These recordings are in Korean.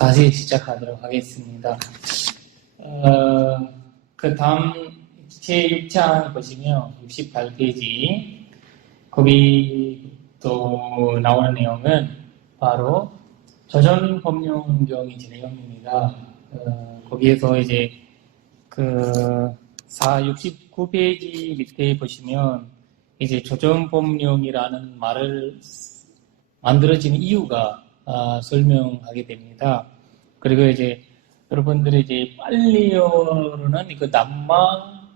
다시 시작하도록 하겠습니다. 그 다음 제6장 보시면 68페이지 거기 또 나오는 내용은 바로 조정법령경의 내용입니다. 거기에서 이제 그 69페이지 밑에 보시면 이제 조정법령이라는 말을 만들어진 이유가 설명하게 됩니다. 그리고 이제 여러분들이 이제 빨리어로는 그 남마,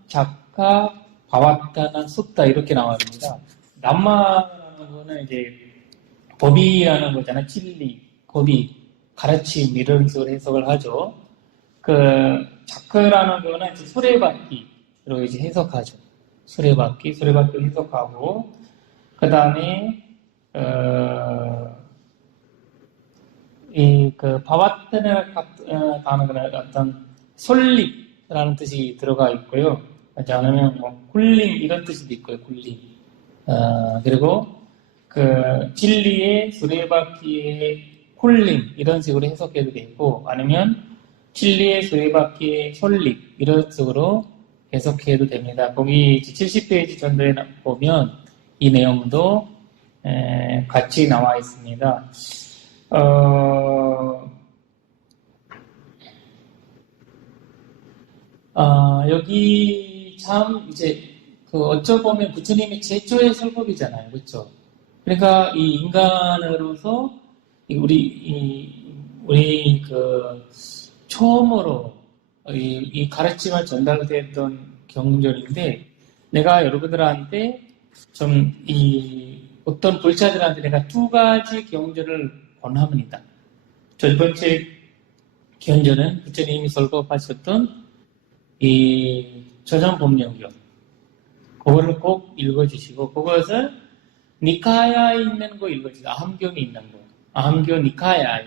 작가, 바와타나 숫다 이렇게 나옵니다. 남마라는 거는 이제 법이라는 거잖아요. 진리, 법이, 가르침 이런 식으로 해석을 하죠. 그 작가라는 거는 이제 수레바퀴로 이제 해석하죠. 수레바퀴 해석하고 그 다음에 그 바와트나 단어는 어떤 솔립이라는 뜻이 들어가 있고요. 그렇지 않으면 뭐 굴림 이런 뜻도 있고요. 굴림. 그리고 그 진리의 수레바퀴의 굴림 이런 식으로 해석해도 되고 아니면 진리의 수레바퀴의 솔립 이런 식으로 해석해도 됩니다. 거기 70페이지 전도에 보면 이 내용도 같이 나와 있습니다. 여기 참 이제 그 어쩌보면 부처님의 최초의 설법이잖아요, 그렇죠? 그러니까 이 인간으로서 우리 그 처음으로 이 가르침을 전달됐던 경전인데 내가 여러분들한테 좀 어떤 불자들한테 내가 두 가지 경전을 권합니다. 첫 번째 경전은 부처님이 설법하셨던 이 조정법령경 그거를 꼭 읽어주시고 그것을 니카야에 있는 거 읽어주세요. 아함경에 있는 거. 아함경 니카야에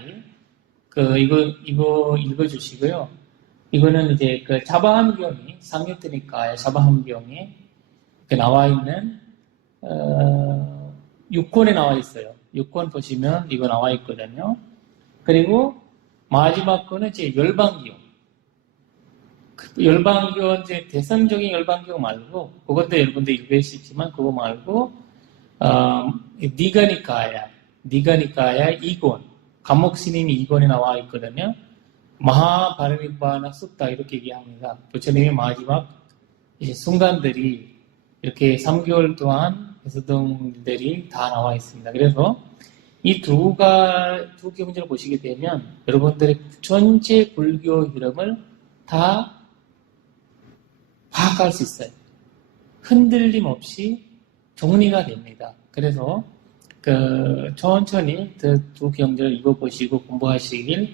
이거 읽어주시고요. 이거는 이제 그 자바함경이 상유트니카야 자바함경에 나와 있는 6권에 나와 있어요. 6권 보시면 이거 나와 있거든요. 그리고 마지막 거는 이제 열방경. 열방경 이제 대선적인 열방경 말고 그것도 여러분들 읽을 수 있지만 그거 말고 니가니카야 2권. 감목스님이 2권에 나와 있거든요. 마하바르니바나 숫다 이렇게 얘기합니다. 부처님의 마지막 이제 순간들이 이렇게 3개월 동안 했었던 일들이 다 나와 있습니다. 그래서 이 두 경전을 보시게 되면 여러분들의 전체 불교 흐름을 다 파악할 수 있어요. 흔들림 없이 정리가 됩니다. 그래서 천천히 두 경전을 읽어보시고 공부하시길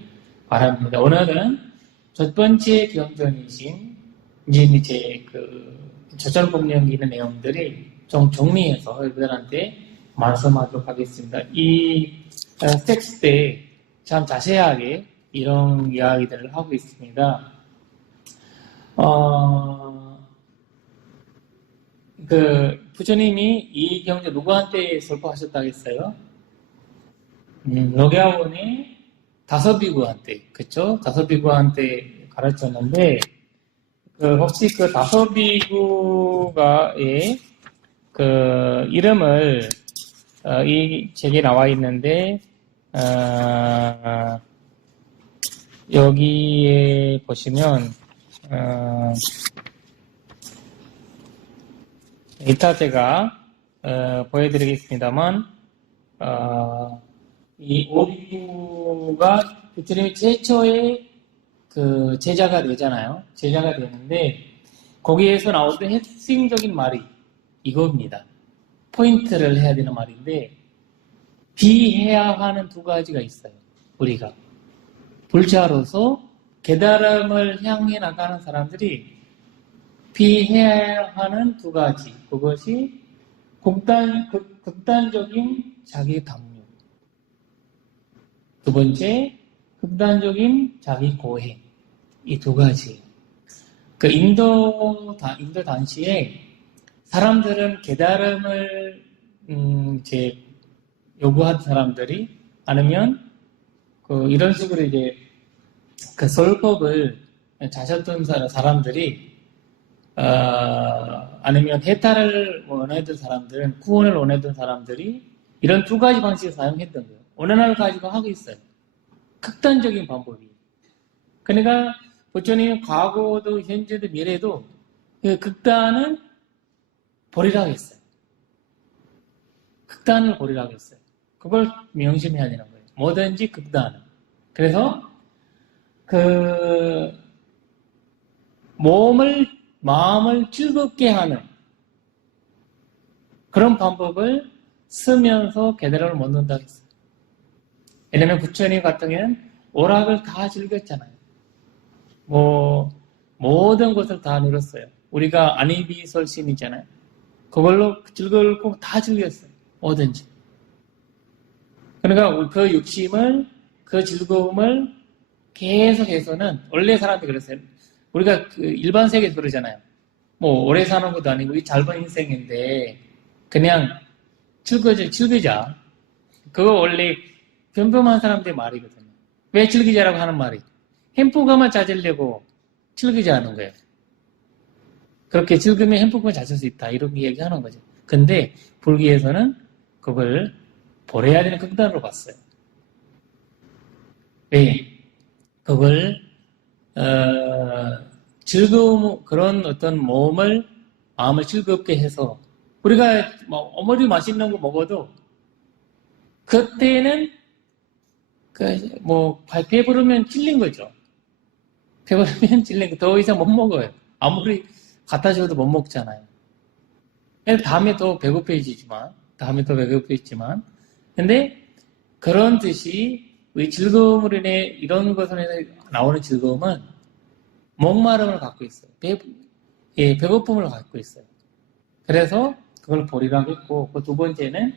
바랍니다. 오늘은 첫 번째 경전이신 이제 조절법령기의 내용들이 좀 정리해서 여러분들한테 말씀하도록 하겠습니다. 이 텍스트에 참 자세하게 이런 이야기들을 하고 있습니다. 부처님이 이 경전 누구한테 설법하셨다고 했어요? 녹야원의 다섯비구한테, 그쵸? 다섯비구한테 가르쳤는데, 혹시 그 다섯비구가의 이름을, 이 책에 나와 있는데, 여기에 보시면, 이따 제가 보여드리겠습니다만 이 오비구가 부처님이 최초의 그 제자가 되잖아요. 제자가 되는데 거기에서 나오던 핵심적인 말이 이겁니다. 포인트를 해야 되는 말인데 비해야 하는 두 가지가 있어요. 우리가 불자로서 깨달음을 향해 나가는 사람들이 피해야 하는 두 가지. 그것이 극단적인 자기 담력. 두 번째, 극단적인 자기 고해. 이 두 가지. 인도 당시에 사람들은 깨달음을 이제 요구한 사람들이 아니면 이런 식으로 이제 그 솔법을 자셨던 사람들이 아니면 해탈을 원하던 사람들은 구원을 원하던 사람들이 이런 두 가지 방식을 사용했던 거예요. 어느 날 가지고 하고 있어요. 극단적인 방법이. 그러니까 부처님은 과거도 현재도 미래도 그 극단은 버리라고 했어요. 극단을 버리라고 했어요. 그걸 명심해야 되는 거예요. 뭐든지 극단은. 그래서 그 마음을 즐겁게 하는 그런 방법을 쓰면서 깨달음을 못 넣는다고 했어요. 왜냐면 부처님 같은 경우는 오락을 다 즐겼잖아요. 모든 것을 다 누렸어요. 우리가 안이비설신이잖아요. 그걸로 즐거울 다 즐겼어요. 뭐든지. 그러니까 그 욕심을, 그 즐거움을 계속해서는, 원래 사람들이 그랬어요. 우리가 그 일반 세계에서 그러잖아요. 오래 사는 것도 아니고, 이 짧은 인생인데, 그냥 즐기자. 그거 원래 평범한 사람들의 말이거든요. 왜 즐기자라고 하는 말이? 행복감을 찾으려고 즐기자는 거예요. 그렇게 즐기면 행복감을 찾을 수 있다. 이렇게 얘기하는 거죠. 근데 불교에서는 그걸 버려야 되는 극단으로 봤어요. 왜? 그걸 그런 어떤 마음을 즐겁게 해서 우리가 아무리 맛있는 거 먹어도 그때는 배부르면 찔린 거죠. 배부르면 찔린 거 더 이상 못 먹어요. 아무리 갖다 줘도 못 먹잖아요. 다음에 또 배고파지지만 근데 그런 뜻이 우리 즐거움으로 인해 이런 것으로 인해 나오는 즐거움은 목마름을 갖고 있어요. 배고픔을 갖고 있어요. 그래서 그걸 버리라고 했고, 그 두 번째는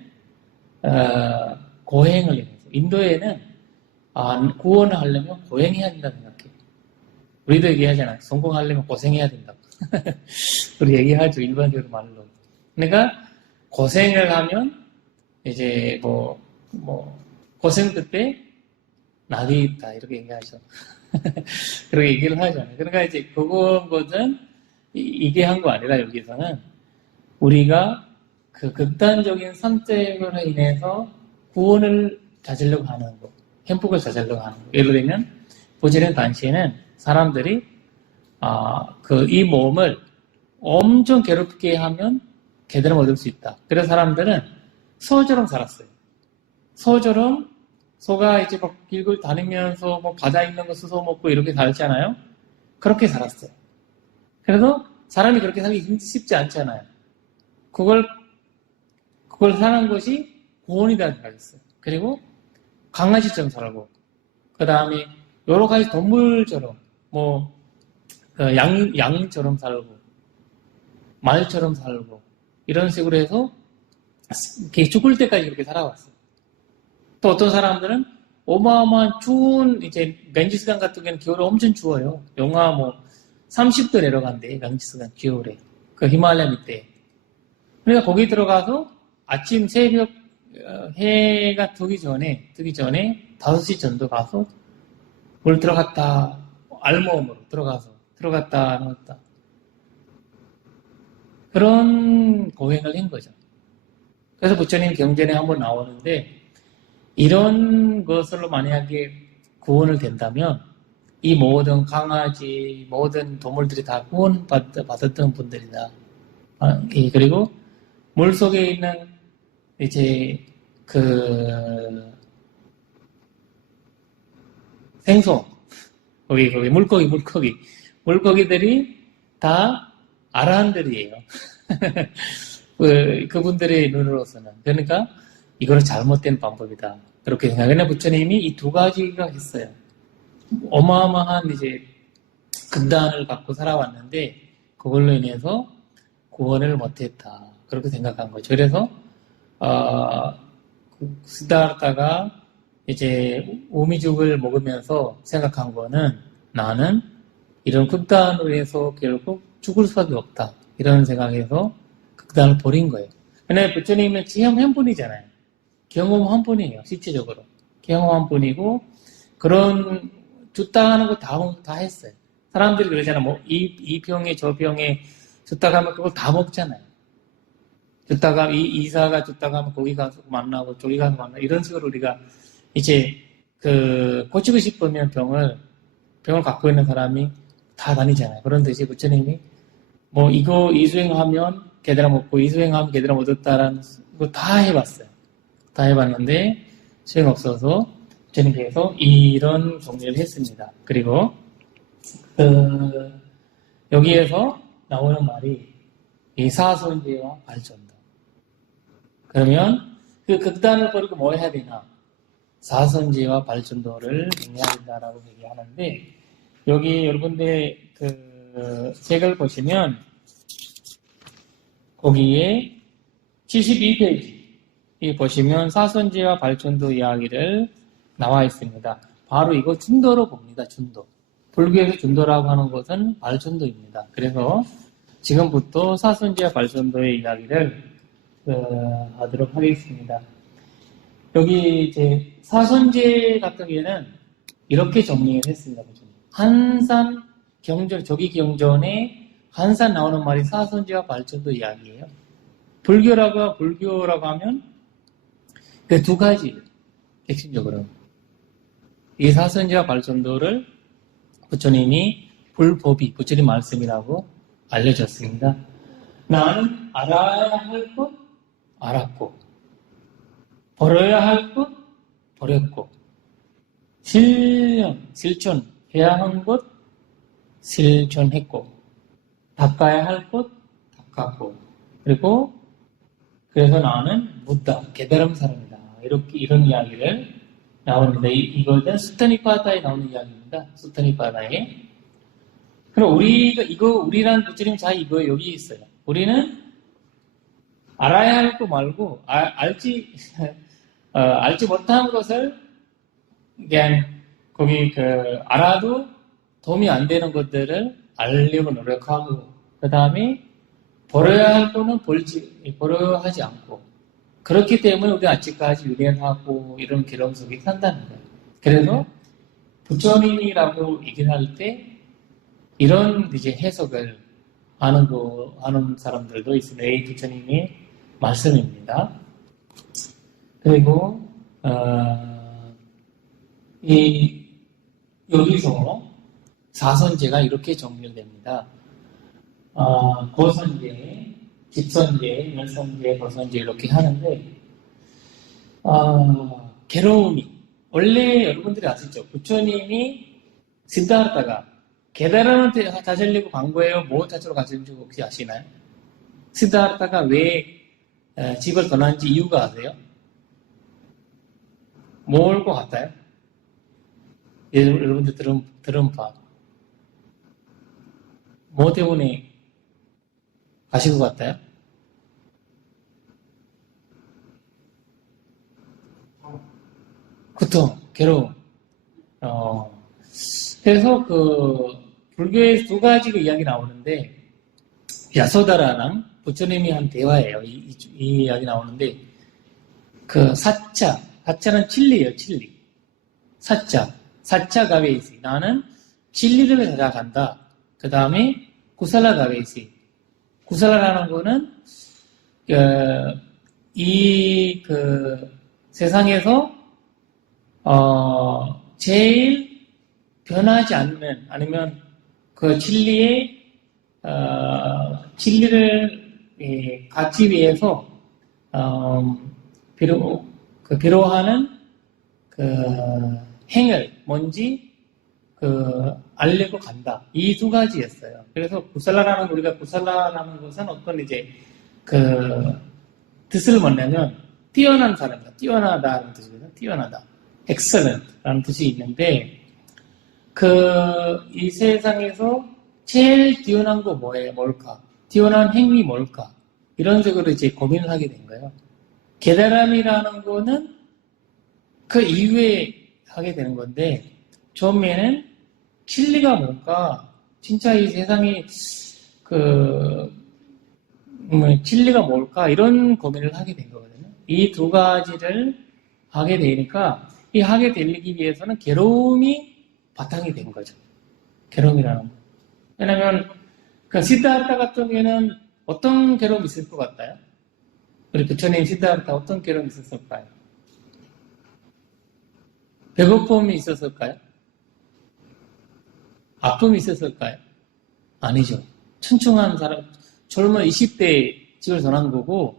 고행을 해서 인도에는 구원을 하려면 고행해야 된다고 생각해요. 우리도 얘기하잖아요. 성공하려면 고생해야 된다고. 우리 얘기하죠. 일반적으로 말로. 그러니까 고생을 하면 이제 고생 끝에 낙이 있다 이렇게 얘기하죠. 그렇게 얘기를 하잖아요. 그러니까 이제 그것은 이게 한 거 아니라 여기서는 우리가 그 극단적인 선택으로 인해서 구원을 찾으려고 하는 거, 행복을 찾으려고 하는 거. 예를 들면 부처님 당시에는 사람들이 이 몸을 엄청 괴롭게 하면 깨달음을 얻을 수 있다. 그래서 사람들은 소처럼 살았어요. 소가 이제 길을 다니면서 바다에 있는 거 쑤서 먹고 이렇게 살잖아요. 그렇게 살았어요. 그래서 사람이 그렇게 살기 쉽지 않잖아요. 그걸 사는 것이 구원이다 생각했어요. 그리고 강아지처럼 살고, 그 다음에 여러 가지 동물처럼, 양처럼 살고, 말처럼 살고, 이런 식으로 해서 죽을 때까지 그렇게 살아왔어요. 또 어떤 사람들은 어마어마한 추운, 이제 맹지스강 같은 경우는 겨울에 엄청 추워요. 영하 30도 내려간대, 맹지스강 겨울에. 그 히말라야 밑에. 그러니까 거기 들어가서 아침 새벽 해가 뜨기 전에 5시 정도 가서 물 들어갔다, 알몸으로 들어갔다 나왔다. 그런 고행을 한 거죠. 그래서 부처님 경전에 한번 나오는데, 이런 것으로 만약에 구원을 된다면 이 모든 강아지, 모든 동물들이 다 구원받았던 분들이다. 그리고 물속에 있는 이제 그 생선, 거기 물고기들이 다 아라한들이에요. 그분들의 눈으로서는. 그러니까 이거는 잘못된 방법이다. 그렇게 생각해요. 부처님이 이 두 가지가 했어요. 어마어마한 이제 극단을 갖고 살아왔는데 그걸로 인해서 구원을 못했다. 그렇게 생각한 거죠. 그래서 시다르타가 이제 오미죽을 먹으면서 생각한 거는 나는 이런 극단으로 해서 결국 죽을 수밖에 없다. 이런 생각에서 극단을 버린 거예요. 왜냐하면 부처님은 지형 한 분이잖아요. 경험 한 분이에요. 실제적으로. 경험 한 분이고 그런 줬다 하는 거 다 했어요. 사람들이 그러잖아. 뭐, 이 병에 저 병에 줬다가 하면 그걸 다 먹잖아요. 줬다가, 이사가 줬다가 하면 거기 가서 만나고 저기 가서 만나고 이런 식으로 우리가 이제 고치고 싶으면 병을 갖고 있는 사람이 다 다니잖아요. 그런데 이제 부처님이 뭐 이 수행하면 게다라 먹고 이 수행하면 게다라 얻었다라는 거 다 해봤어요. 다 해봤는데 수행 없어서 부처님께서 이런 정리를 했습니다. 그리고 여기에서 나오는 말이 이 사선제와 발전도. 그러면 그 극단을 버리고 뭐 해야 되나? 사선제와 발전도를 정리해야 된다라고 얘기하는데 여기 여러분들 책을 보시면 거기에 72페이지 보시면 사선제와 발전도 이야기를 나와 있습니다. 바로 이거 준도로 봅니다. 준도. 불교에서 준도라고 하는 것은 발전도입니다. 그래서 지금부터 사선제와 발전도의 이야기를 하도록 하겠습니다. 여기 이제 사선제 같은 경우에는 이렇게 정리를 했습니다. 한산 경전, 조기 경전에 한산 나오는 말이 사선제와 발전도 이야기예요. 불교라고 하면 그 두 가지 핵심적으로 이 사선제와 발전도를 부처님이 불법이 부처님 말씀이라고 알려졌습니다. 나는 알아야 할 것 알았고 버려야 할 것 버렸고 실천해야 한 것 실천했고 닦아야 할 것 닦았고 그래서 나는 묻다 깨달은 사람이다. 이런 이야기를 나옵니다. 이거는 수타니파다에 나오는 이야기입니다. 수타니파다에. 그럼 우리란 부처님 자 이거 여기 있어요. 우리는 알아야 할 거 말고 알지 못한 것을 그냥 거기 알아도 도움이 안 되는 것들을 알려고 노력하고 그 다음에 버려야 할 거는 버려야 하지 않고 그렇기 때문에 우리가 아직까지 유연하고 이런 괴로움 속에 산다는 거예요. 그래서 부처님이라고 얘기를 할 때 이런 이제 해석을 하는 사람들도 있습니다. 이 부처님의 말씀입니다. 그리고 여기서 사선제가 이렇게 정리됩니다. 고선제, 집선제, 열선제, 거선제 이렇게 하는데 괴로움이 원래 여러분들이 아시죠? 부처님이 시다르타가 게다라는 다 살리고 간 거예요? 뭐 찾으러 가신지 혹시 아시나요? 시다르타가 왜 집을 떠난지 이유가 아세요? 뭘 것 같아요? 여러분들 들은 바. 뭐 때문에 가신 것 같아요? 고통, 괴로움. 그래서 불교에 두 가지가 이야기 나오는데, 야소다라랑 부처님이 한 대화예요. 이 이야기 나오는데, 사차는 진리예요, 진리. 사차 가베이시. 나는 진리를 찾아간다. 그 다음에 구살라 가베이시. 구살라라는 거는 세상에서 제일 변하지 않는 아니면 진리를 갖기 위해서 필요하는 행을 뭔지 알려고 간다. 이 두 가지였어요. 그래서 우리가 구살라라는 것은 어떤 이제 뜻을 뭐냐면 뛰어난 사람이다. 뛰어나다는 뜻이거든요. 뛰어나다. excellent라는 뜻이 있는데 이 세상에서 제일 뛰어난 거 뭘까? 뛰어난 행위 뭘까? 이런 식으로 이제 고민을 하게 된 거예요. 깨달음이라는 거는 그 이후에 하게 되는 건데 처음에는 진리가 뭘까? 진짜 이 세상이 진리가 뭘까? 이런 고민을 하게 된 거거든요. 이 두 가지를 하게 되니까 이 하게 되기 위해서는 괴로움이 바탕이 된 거죠. 괴로움이라는 거. 왜냐면 그 시드다르타 같은 경우에는 어떤 괴로움이 있을 것 같아요? 우리 부처님 시드다르타 어떤 괴로움이 있었을까요? 배고픔이 있었을까요? 아픔이 있었을까요? 아니죠. 천충한 사람, 젊은 20대에 집을 전한 거고,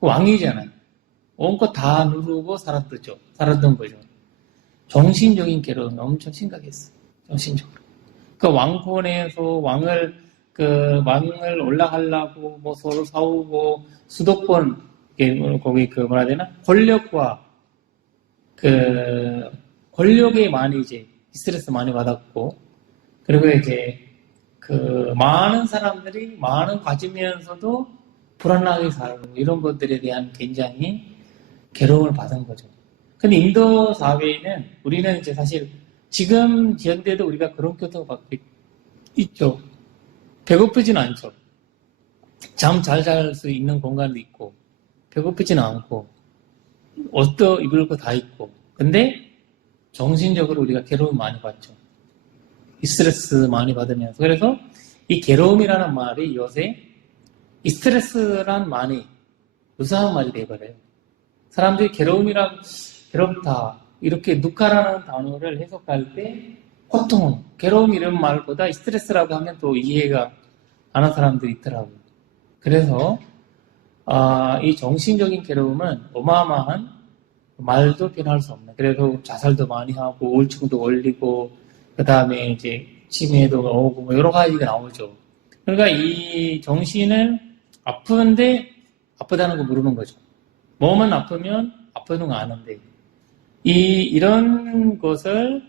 왕이잖아요. 온 것 다 누르고 살았던 거죠. 정신적인 괴로움이 엄청 심각했어요. 정신적으로. 그 왕권에서 왕을 올라가려고 뭐 서로 싸우고, 수도권, 거기 뭐라 해야 되나? 권력에 많이 이제 스트레스 많이 받았고, 그리고 이제 많은 사람들이 많은 가지면서도 불안하게 살고 이런 것들에 대한 굉장히 괴로움을 받은 거죠. 근데 인도 사회에는 우리는 이제 사실 지금 현대도 우리가 그런 교통을 받고 있죠. 배고프지는 않죠. 잠 잘 잘 수 있는 공간도 있고, 배고프지는 않고, 옷도 입을 거 다 있고, 근데 정신적으로 우리가 괴로움 많이 받죠. 스트레스 많이 받으면서. 그래서 이 괴로움이라는 말이 요새 이 스트레스란 말이 유사한 말이 돼버려요. 사람들이 괴롭다, 이렇게 누카라는 단어를 해석할 때 고통, 괴로움 이런 말보다 스트레스라고 하면 또 이해가 안 하는 사람들이 있더라고요. 그래서 이 정신적인 괴로움은 어마어마한 말도 표현할 수 없는. 그래서 자살도 많이 하고 우울증도 올리고 그 다음에 이제 치매도 오고 뭐 여러 가지가 나오죠. 그러니까 이 정신은 아픈데 아프다는 거 모르는 거죠. 몸은 아프면 아프는 거 아는데 이런 것을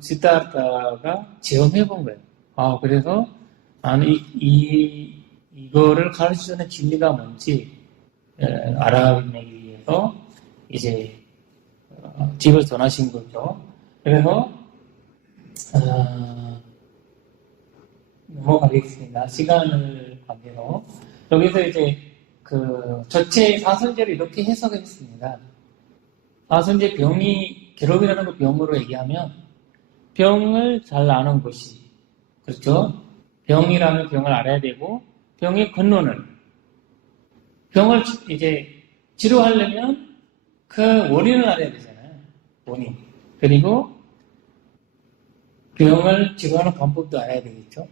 시다르타가 체험해 본 거예요. 그래서 나는 이거를 가르쳐주는 진리가 뭔지 알아내기 위해서 이제 집을 전하신 거죠. 그래서 넘어가겠습니다. 시간을 관계로 여기서 이제 전체 사선제를 이렇게 해석했습니다. 사선제 병이 괴로움이라는 거 병으로 얘기하면 병을 잘 아는 것이 그렇죠. 병이라면 병을 알아야 되고 병의 근원을 병을 이제 치료하려면 그 원인을 알아야 되잖아요. 원인. 그리고 병을 치료하는 방법도 알아야 되겠죠.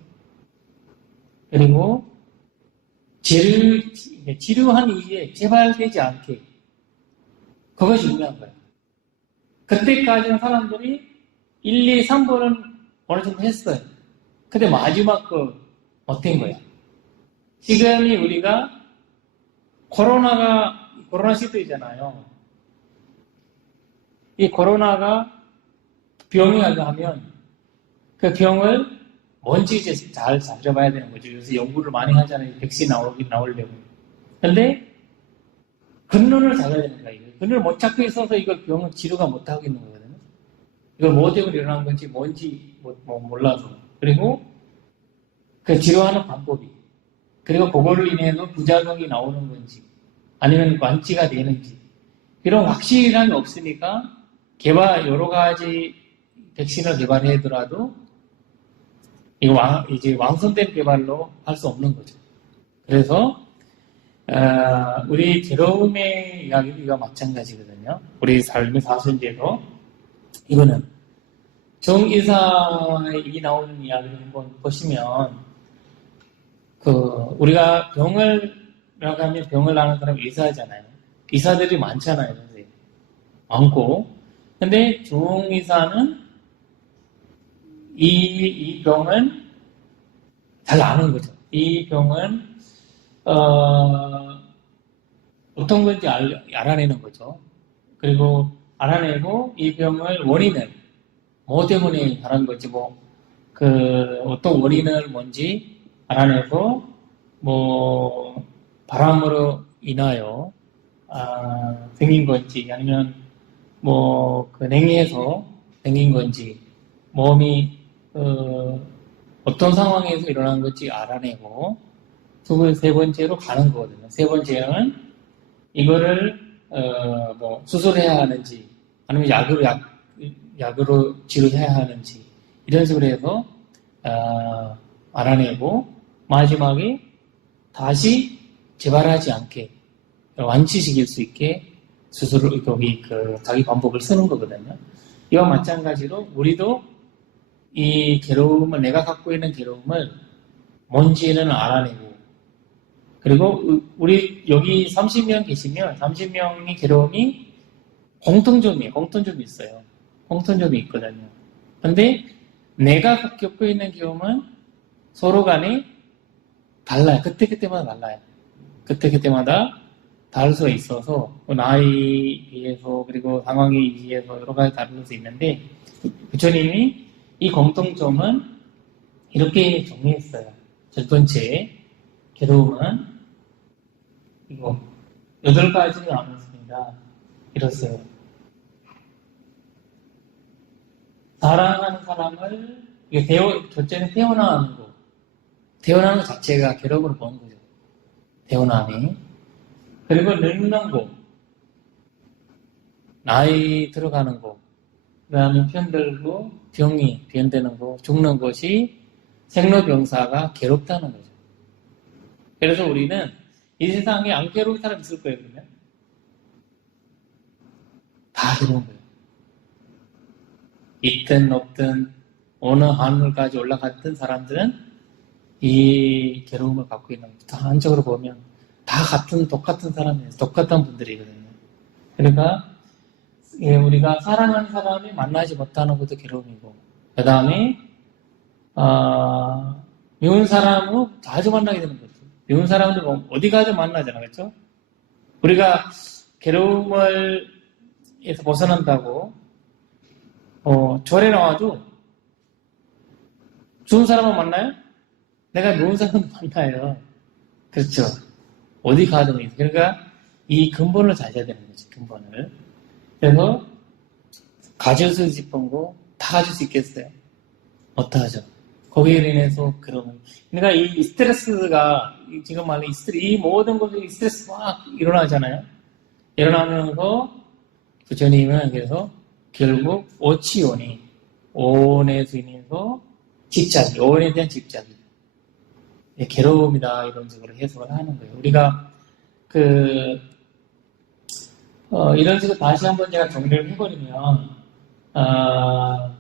그리고 치료한 이후에 재발되지 않게 그것이 중요한 거예요. 그때까지는 사람들이 1, 2, 3번은 어느 정도 했어요. 근데 마지막 거 어떤 거야? 지금이 우리가 코로나 시대잖아요. 이 코로나가 병이라고 하면 그 병을 뭔지 이제 잘 살펴봐야 되는 거죠. 요새 연구를 많이 하잖아요. 백신 나오려고. 근데 근원을 찾아야 되는 거예요. 근원을 못 찾고 있어서 이걸 병을 치료가 못 하고 있는 거거든요. 이걸 뭐 때문에 일어난 건지 뭔지 몰라서. 그리고 그 치료하는 방법이. 그리고 그걸로 인해서 부작용이 나오는 건지 아니면 완치가 되는지 이런 확실함이 없으니까 여러 가지 백신을 개발하더라도 이제 완성된 개발로 할 수 없는 거죠. 그래서 우리 괴로움의 이야기도 이와 마찬가지거든요. 우리 삶의 사순제도 이거는 정의사에 나오는 이야기를 한번 보시면 우리가 병을 나가면 병을 나는 사람이 의사잖아요. 의사들이 많잖아요. 선생님. 많고 근데 중의사는 이 병은 잘 아는 거죠. 이 병은 어떤 건지 알아내는 거죠. 그리고 알아내고 이 병을 원인을 뭐 때문에 하는 건지 어떤 원인을 뭔지 알아내고 바람으로 인하여 생긴 건지 아니면 냉해에서 생긴 건지 몸이 어떤 상황에서 일어난 건지 알아내고 세 번째로 가는 거거든요. 세 번째는 이거를 수술해야 하는지 아니면 약으로 치료해야 하는지 이런 식으로 해서 알아내고 마지막에 다시 재발하지 않게 완치시킬 수 있게 스스로 거기 자기 방법을 쓰는 거거든요. 이와 마찬가지로 우리도 이 괴로움을 내가 갖고 있는 괴로움을 뭔지는 알아내고 그리고 우리 여기 30명 계시면 30명의 괴로움이 공통점이 있어요. 공통점이 있거든요. 근데 내가 겪고 있는 경험은 서로 간에 달라요. 그때마다 달라요. 그때마다 다를 수 있어서 나이에 비해서 그리고 상황에 비해서 여러 가지 다를 수 있는데 부처님이 이 공통점은 이렇게 정리했어요. 첫 번째 괴로움은 이거 8가지를 나눴습니다. 이랬어요. 사랑하는 사람을 첫째는 태어나는 거. 태어나는 것 자체가 괴로움을 보는 거죠. 태어남이. 그리고 늙는 거. 나이 들어가는 거. 그 다음에 편들고 병이 변되는 거. 죽는 것이 생로병사가 괴롭다는 거죠. 그래서 우리는 이 세상에 안 괴로운 사람 있을 거예요, 그러면? 다 괴로운 거예요. 있든 없든 어느 하늘까지 올라갔던 사람들은 이 괴로움을 갖고 있는 거죠. 다 한적으로 보면 다 똑같은 사람이에요. 똑같은 분들이거든요. 그러니까 우리가 사랑하는 사람이 만나지 못하는 것도 괴로움이고 그 다음에 미운 사람은 자주 만나게 되는 거죠. 미운 사람들 어디 가서 만나잖아, 그렇죠? 우리가 괴로움을 에서 벗어난다고 절에 나와도 좋은 사람만 만나요? 내가 좋은 사람도 만나요. 그렇죠? 어디 가든 그러니까 이 근본을 찾아야 되는 거지, 근본을. 그래서 가질 수 싶은 거 다 가질 수 있겠어요? 어떡하죠? 거기에 인해서 그러니까 이 스트레스가 지금 말로 이 모든 것이 스트레스 막 일어나잖아요. 일어나면서 부처님은 그래서 결국 오치온이 온에서 인해서 온에 대한 집착이 괴로움이다 이런 식으로 해석을 하는 거예요. 우리가 이런 식으로 다시 한번 제가 정리를 해버리면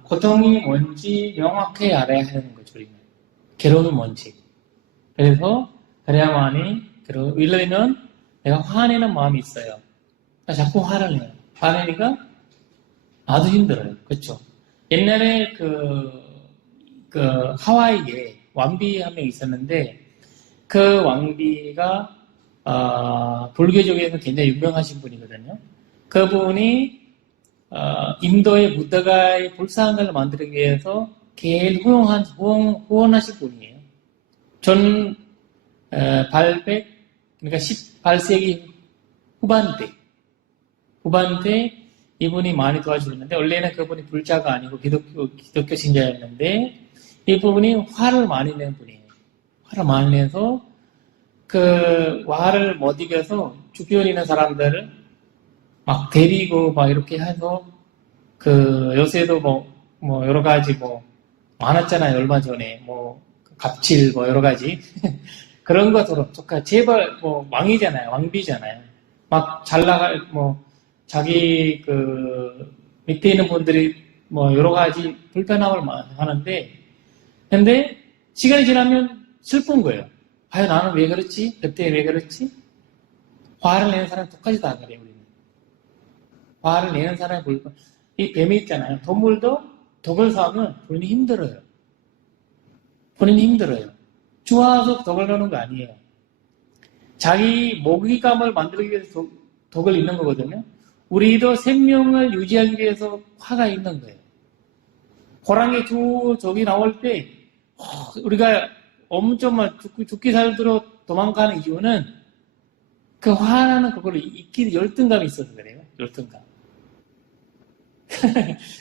고통이 뭔지 명확히 알아야 하는 거죠. 우리는 괴로움이 뭔지. 그래서 그래야만이 왜냐면 내가 화내는 마음이 있어요. 자꾸 화를 내요. 화내니까 나도 힘들어요. 그렇죠? 옛날에 하와이에 왕비 한 명 있었는데 그 왕비가 불교적에서 굉장히 유명하신 분이거든요. 그분이 인도의 부다가의 불쌍한 걸 만들기 위해서 제일 후원하신 분이에요. 전 800, 그러니까 18세기 후반때 이분이 많이 도와주셨는데 원래는 그분이 불자가 아니고 기독교 신자였는데 이분이 화를 많이 낸 분이에요. 화를 많이 내서 화를 못 이겨서 주변에 있는 사람들을 막 데리고 막 이렇게 해서 요새도 뭐 여러 가지 많았잖아요. 얼마 전에 갑질 여러 가지 그런 것으로 제발 왕이잖아요. 왕비잖아요. 막 잘 나갈 자기 밑에 있는 분들이 여러 가지 불편함을 하는데 근데 시간이 지나면 슬픈 거예요. 과연 나는 왜 그렇지? 그때 왜 그렇지? 화를 내는 사람은 똑같이 다 그래요. 우리는. 화를 내는 사람이 이 뱀이 있잖아요. 동물도 덕을 사면 본인이 힘들어요. 좋아서 덕을 거는 거 아니에요. 자기 먹이감을 만들기 위해서 덕을 입는 거거든요. 우리도 생명을 유지하기 위해서 화가 있는 거예요. 호랑이 저기 나올 때 우리가 엄청 막 죽기 살도록 도망가는 이유는 그 화나는 그걸 잊기 열등감이 있어서 그래요. 열등감.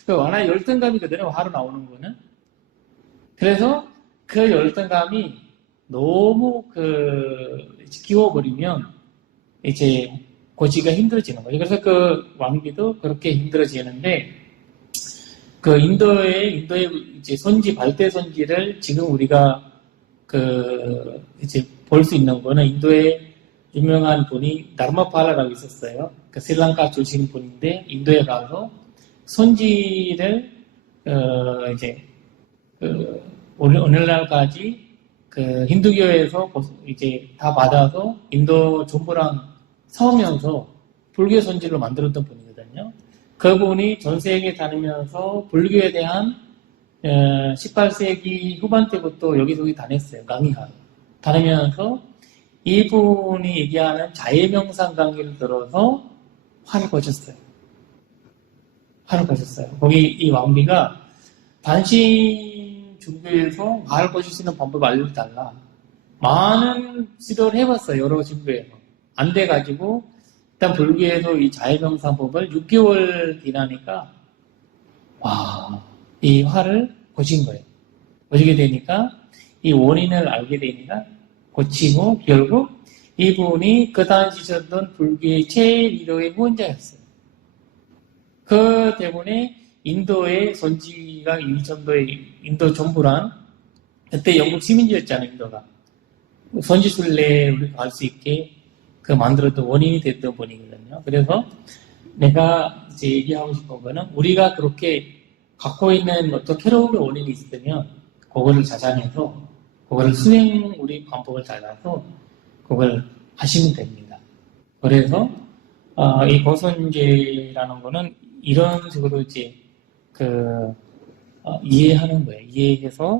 그 하나의 열등감이거든요. 화로 나오는 거는. 그래서 그 열등감이 너무 끼워버리면 이제 고치기가 힘들어지는 거죠. 그래서 그 왕비도 그렇게 힘들어지는데 그 인도의 이제 선지, 발대 선지를 지금 우리가 이제 볼 수 있는 거는 인도에 유명한 분이 다르마팔라라고 있었어요. 그 스리랑카 출신 분인데 인도에 가서 선지를 이제 오늘날까지 그 힌두교에서 이제 다 받아서 인도 정부랑 싸우면서 불교 선지로 만들었던 분이거든요. 그분이 전 세계 다니면서 불교에 대한 18세기 후반 때부터 여기저기 다녔어요. 강의하러. 다니면서 이분이 얘기하는 자해명상 강의를 들어서 화를 거셨어요. 화를 거셨어요. 거기 이 왕비가 단신 중교에서 화를 거실 수 있는 방법을 알려달라. 많은 시도를 해봤어요. 여러 중교에서. 안 돼가지고 일단 불교에서 이 자해명상법을 6개월 지나니까 이 화를 고친 거예요. 고치게 되니까 이 원인을 알게 되니까 고치고 결국 이분이 그 당시 있었던 불교의 제1호의 후원자였어요. 그 때문에 인도의 선지가 일전도의 인도 정부랑 그때 영국 시민주의였잖아요. 인도가. 선지순례 우리가 갈 수 있게 만들었던 원인이 됐던 분이거든요. 그래서 내가 이제 얘기하고 싶은 거는 우리가 그렇게 갖고 있는 어떤 괴로움의 원인이 있으면 그거를 찾아내서 그거를 우리 방법을 찾아서 그걸 하시면 됩니다. 그래서 이 고선제라는 거는 이런 식으로 이제 이해하는 거예요. 이해해서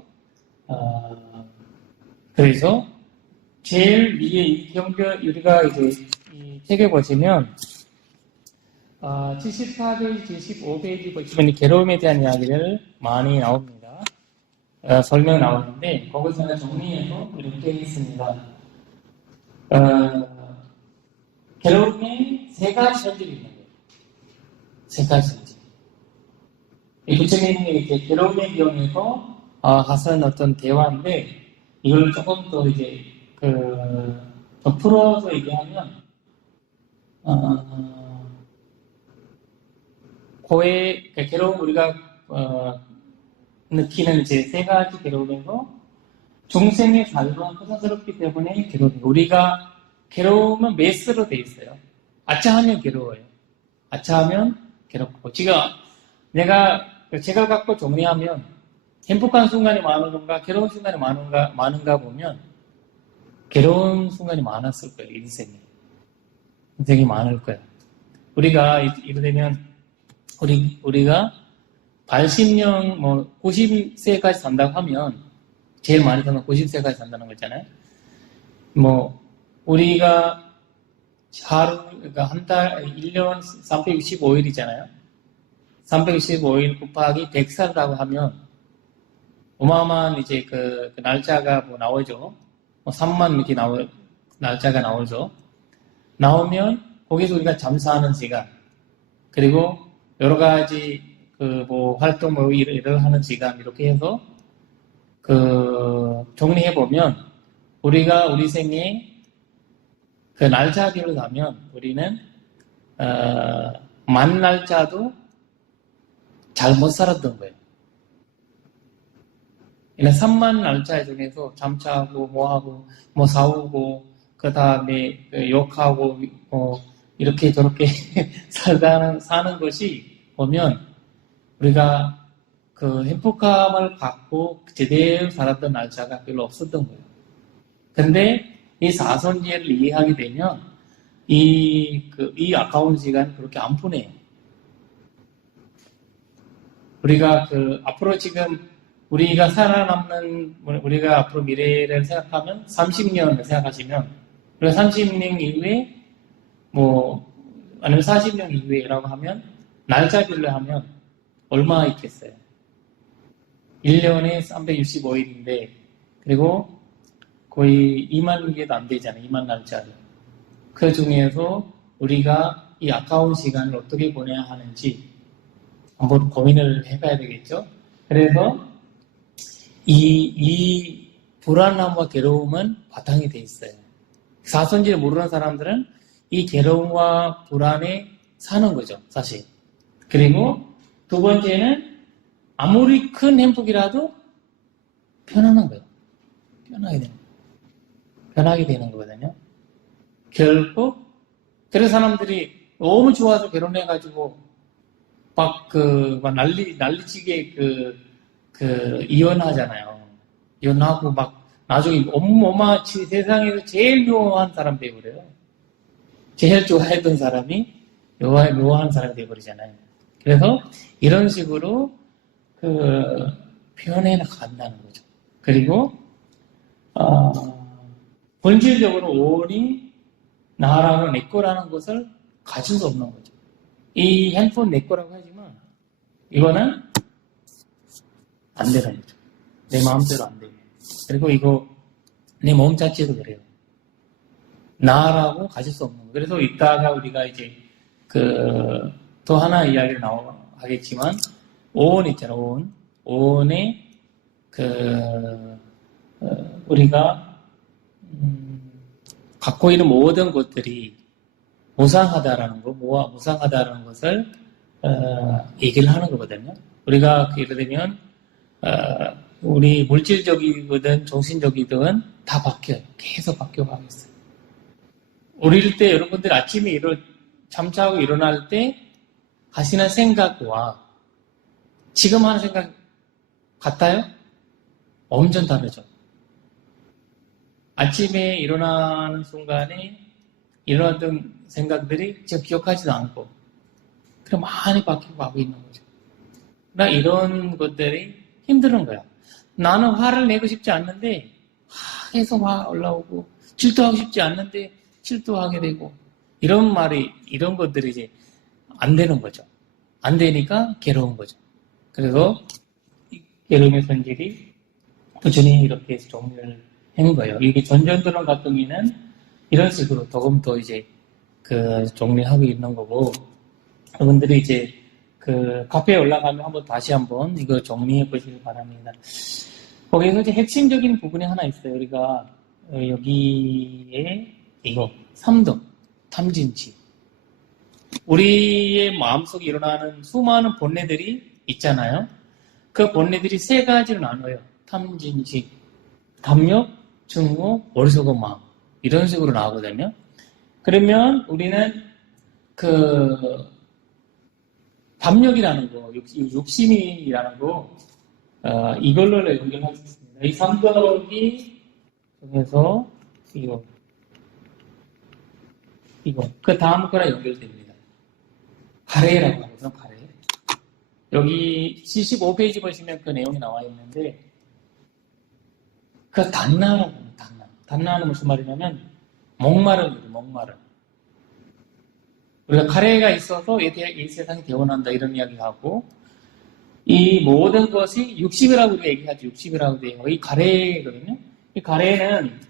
그래서 제일 위에 이 우리가 이제 이 책에 보시면 74페이지, 75페이지 보시면 괴로움에 대한 이야기를 많이 나옵니다. 설명 나오는데 거기서 정리해서 이렇게 있습니다. 괴로움에 세 가지 현질이 있는 거예요. 세 가지 현질. 이 부처님이 이렇게 괴로움에 이용해서 하신 어떤 대화인데 이걸 조금 더 이제 더 풀어서 얘기하면 괴로움 우리가 느끼는 이제 세 가지 괴로움에서 중생의 삶은 허사스럽기 때문에 괴로움. 우리가 괴로움은 메스로 돼 있어요. 아차하면 괴로워요. 아차하면 괴롭고. 제가 갖고 정리하면 행복한 순간이 많은가 괴로운 순간이 많은가 보면 괴로운 순간이 많았을 거예요. 인생에. 인생이 많을 거예요. 우리가 이러면 우리가 80년, 90세까지 산다고 하면, 제일 많이 사는 90세까지 산다는 거잖아요. 우리가 그러니까 한 달, 1년 365일이잖아요. 365일 곱하기 100살이라고 하면, 어마어마한 이제 그 날짜가 나오죠. 3만 이렇게 날짜가 나오죠. 나오면, 거기서 우리가 잠수하는 시간, 그리고 여러 가지 활동 일을 하는 시간 이렇게 해서 정리해 보면 우리가 우리 생에 그 날짜별로 가면 우리는 만 날짜도 잘 못 살았던 거예요. 3만 날짜 중에서 잠자고 뭐하고 싸우고 그 다음에 욕하고 이렇게 저렇게 사는 것이 보면 우리가 행복감을 갖고 제대로 살았던 날짜가 별로 없었던 거예요. 근데 이 사선지혜를 이해하게 되면 이 아까운 시간 그렇게 안 보내요. 우리가 앞으로 지금 우리가 살아남는 우리가 앞으로 미래를 생각하면 30년을 생각하시면 우리가 30년 이후에 아니면 40년 이후에라고 하면 날짜별로 하면 얼마 있겠어요? 1년에 365일인데 그리고 거의 2만 개도 안 되잖아요. 2만 날짜로. 그 중에서 우리가 이 아까운 시간을 어떻게 보내야 하는지 한번 고민을 해봐야 되겠죠. 그래서 이 불안함과 괴로움은 바탕이 돼 있어요. 사선지를 모르는 사람들은 이 괴로움과 불안에 사는 거죠, 사실. 그리고 두 번째는 아무리 큰 행복이라도 편안한 거예요. 편하게 되는 거거든요. 결국, 그래서 사람들이 너무 좋아서 결혼해가지고, 막 난리치게 이혼하잖아요. 이혼하고 나중에 세상에서 제일 묘한 사람 되어버려요. 제일 좋아했던 사람이 묘한 사람이 되어버리잖아요. 그래서 이런 식으로 표현해 나간다는 거죠. 그리고 본질적으로 오온이 나라고 내 거라는 것을 가질 수 없는 거죠. 이 핸드폰 내 거라고 하지만 이거는 안 되는 거죠. 내 마음대로 안 돼요. 그리고 이거 내 몸 자체도 그래요. 나라고 가질 수 없는 거예요. 그래서 이따가 우리가 이제 또 하나 이야기를 하겠지만 오온 있잖아요. 오온에 우리가 갖고 있는 모든 것들이 무상하다라는 것을 얘기를 하는 거거든요. 우리가 예를 들면 우리 물질적이든 정신적이든 다 바뀌어요. 계속 바뀌어가고 있어요. 어릴 때 여러분들 아침에 잠자고 일어날 때 하시는 생각과 지금 하는 생각 같아요? 엄청 다르죠. 아침에 일어나는 순간에 일어났던 생각들이 제가 기억하지도 않고 그럼 많이 바뀌고 가고 있는 거죠. 그러나 이런 것들이 힘든 거야. 나는 화를 내고 싶지 않는데 계속 화 올라오고 질투하고 싶지 않는데 질투하게 되고 이런 것들이 이제 안 되는 거죠. 안 되니까 괴로운 거죠. 그래서 이 괴로움의 본질이 부처님이 이렇게 해서 정리를 한 거예요. 이게 전전도론 같은 경우에는 이런 식으로 조금 더 이제 정리하고 있는 거고, 여러분들이 이제 카페에 올라가면 다시 한번 이거 정리해 보시길 바랍니다. 거기서 이제 핵심적인 부분이 하나 있어요. 우리가 여기에 이거 삼덕, 탐진치. 우리의 마음속에 일어나는 수많은 본래들이 있잖아요. 그 본래들이 세 가지로 나눠요. 탐진치, 담력, 증오, 어리석은 마음. 이런 식으로 나오거든요. 그러면 우리는 담력이라는 거, 욕심이라는 거, 이걸로 연결할 수 있습니다. 이 삼덕이 중에서 이거. 그 다음 거랑 연결됩니다. 가래라고 하거든요, 가래. 여기 75페이지 보시면 그 내용이 나와 있는데, 단나라고 합니다, 단나. 단나는 무슨 말이냐면, 목마름이에요, 목마름. 우리가 가래가 있어서 이 세상이 대원한다, 이런 이야기하고, 이 모든 것이 60이라고 우리가 얘기하죠. 60이라고 돼요. 이 가래거든요. 이 가래는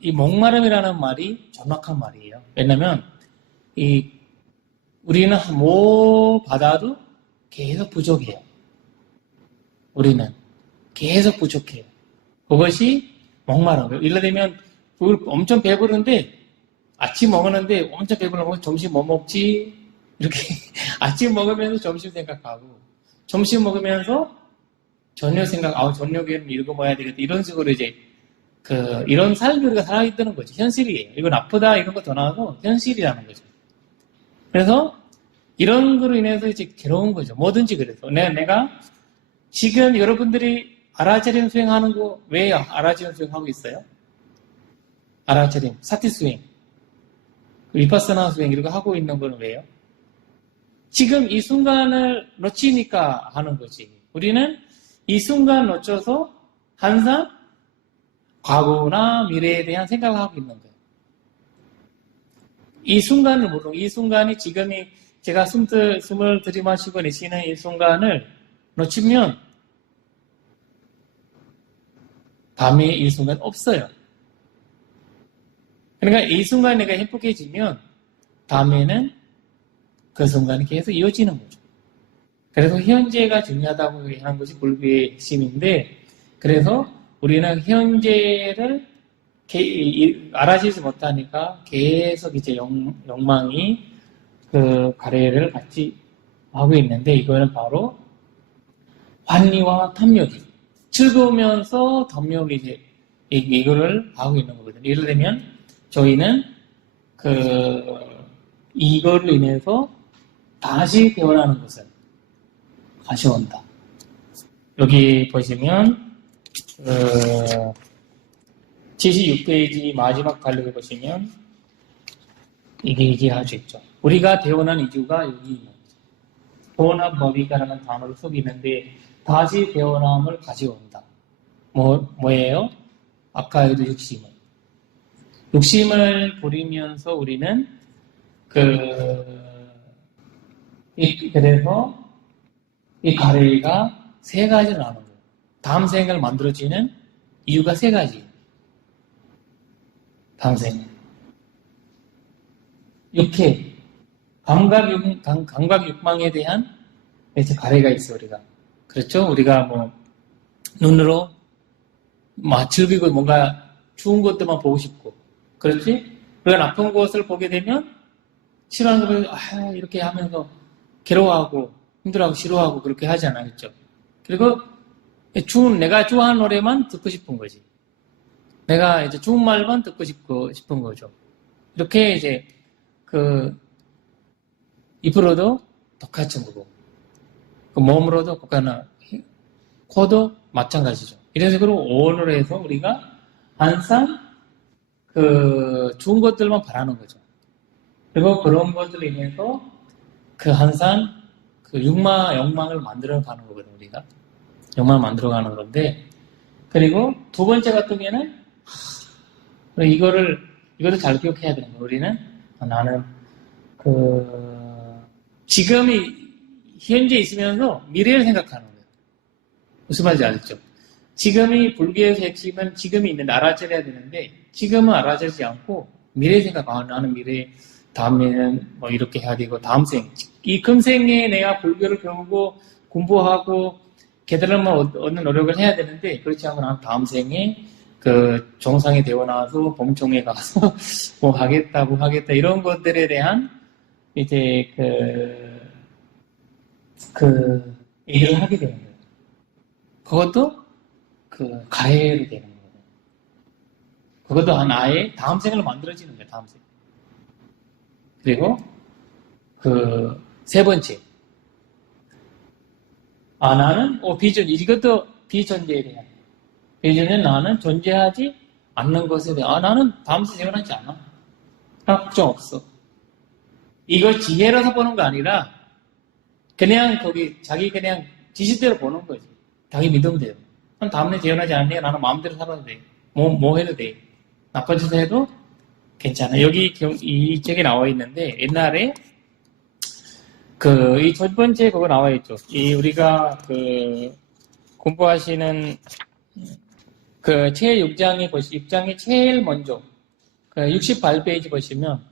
이 목마름이라는 말이 정확한 말이에요. 왜냐면 우리는 뭐 받아도 계속 부족해요. 우리는 계속 부족해요. 그것이 목마름. 예를 들면 엄청 배부른데 아침 먹었는데 엄청 배부르면 점심 뭐 먹지? 이렇게 아침 먹으면서 점심 생각하고 점심 먹으면서 저녁 생각, 저녁에는 이거 먹어야 되겠다. 이런 식으로 이제 이런 삶이 우리가 살아있다는 거죠. 현실이에요. 이거 나쁘다 이런 거 더 나와서 현실이라는 거죠. 그래서 이런 거로 인해서 이제 괴로운 거죠. 뭐든지 그래서 내가 지금 여러분들이 아라차림 수행하는 거 왜 아라차림 수행하고 있어요? 아라차림, 사티 수행, 위파스나 수행 이런 거 하고 있는 건 왜요? 지금 이 순간을 놓치니까 하는 거지. 우리는 이 순간 놓쳐서 항상 과거나 미래에 대한 생각을 하고 있는 거예요. 이 순간을 모르고, 이 순간이 지금이 제가 숨을 들이마시고 내쉬는 이 순간을 놓치면 밤에 이 순간 없어요. 그러니까 이 순간 내가 행복해지면 다음에는 그 순간이 계속 이어지는 거죠. 그래서 현재가 중요하다고 하는 것이 불교의 핵심인데, 그래서 우리는 현재를 알아지지 못하니까 계속 이제 욕망이 가래를 같이 하고 있는데 이거는 바로 환희와 탐욕이 즐거우면서 탐욕이 이제 이거를 하고 있는 거거든요. 예를 들면 저희는 이거를 인해서 다시 태어나는 것을 가져온다. 여기 보시면 76페이지 마지막 달력에 보시면 이게 얘기하고 있죠. 우리가 태어난 이유가 여기 있는 거죠. 본합법이가라는 단어를 속이는데 다시 태어남을 가져온다. 뭐예요? 아까에도 욕심을 부리면서 우리는 그래서 이 가래가 세 가지로 나누는 거예요. 다음 생을 만들어지는 이유가 세 가지. 다음 생. 육회, 감각 욕망에 대한 이제 가래가 있어 우리가. 그렇죠? 우리가 눈으로 즐기고 뭔가 좋은 것들만 보고 싶고, 그렇지? 우리가 나쁜 것을 보게 되면 싫어하는 걸 이렇게 하면서 괴로워하고 힘들어하고 싫어하고 그렇게 하잖아, 그렇죠? 그리고 내가 좋아하는 노래만 듣고 싶은 거지. 내가 이제 좋은 말만 듣고 싶은 거죠. 이렇게 이제 입으로도 똑같은 거고, 몸으로도 코도 마찬가지죠. 이런 식으로 오온으로 해서 우리가 항상 좋은 것들만 바라는 거죠. 그리고 그런 것들로 인해서 항상 욕망을 만들어가는 거거든요, 우리가. 욕망을 만들어가는 건데, 그리고 두 번째 같은 경우에는, 이거를 잘 기억해야 되는 거예요. 우리는, 나는, 지금이, 현재 있으면서 미래를 생각하는 거예요. 무슨 말인지 알겠죠? 지금이 불교에서 핵심은 지금이 있는데 알아차려야 되는데, 지금은 알아차리지 않고, 미래 생각, 나는 미래, 다음에는 이렇게 해야 되고, 다음 생. 이 금생에 내가 불교를 배우고, 공부하고, 깨달음을 얻는 노력을 해야 되는데, 그렇지 않고 나는 다음 생에, 정상이 되어 나와서 범총에 가서, 하겠다, 이런 것들에 대한, 이제, 얘기를 하게 되는 거예요. 그것도, 가해로 되는 거예요. 그것도 아예 다음 생으로 만들어지는 거예요, 다음 생. 그리고 세 번째, 나는 비전, 이것도 비존재에 대한 비전은 나는 존재하지 않는 것에 대한 나는 다음 생 태어나지 않아. 걱정 없어. 이걸 지혜로서 보는 거 아니라 그냥 자기 그냥 지시대로 보는 거지. 자기 믿음대로. 난 다음에 태어나지 않네. 나는 마음대로 살아도 돼. 뭐 해도 돼. 나쁜 짓 해도 괜찮아. 여기 이 책에 나와 있는데 옛날에 이 첫 번째 그거 나와 있죠. 우리가 공부하시는 제 6장에 제일 먼저 68페이지 보시면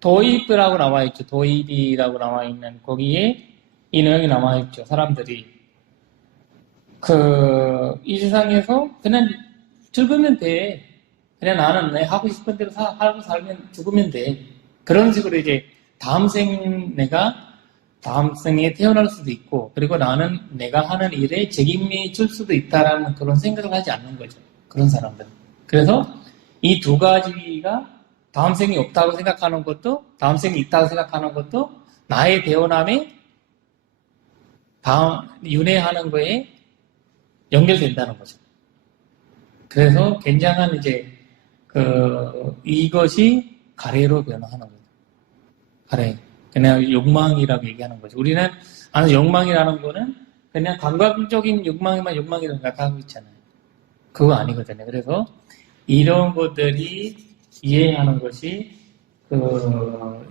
도입이라고 나와 있죠. 도입이라고 나와 있는 거기에 이 내용이 나와 있죠. 사람들이 이 세상에서 그냥 즐기면 돼. 그냥 나는 내 하고 싶은 대로 하고 살면 죽으면 돼. 그런 식으로 이제 내가 다음 생에 태어날 수도 있고, 그리고 나는 내가 하는 일에 책임이 질 수도 있다라는 그런 생각을 하지 않는 거죠. 그런 사람들. 그래서 이 두 가지가 다음 생이 없다고 생각하는 것도, 다음 생이 있다고 생각하는 것도 나의 태어남에 윤회하는 거에 연결된다는 거죠. 그래서 굉장한 이제 이것이 가래로 변화하는 거죠. 가래. 그냥 욕망이라고 얘기하는 거죠. 우리는 욕망이라는 거는 그냥 감각적인 욕망이라고 생각하고 있잖아요. 그거 아니거든요. 그래서 이런 것들이 이해하는 것이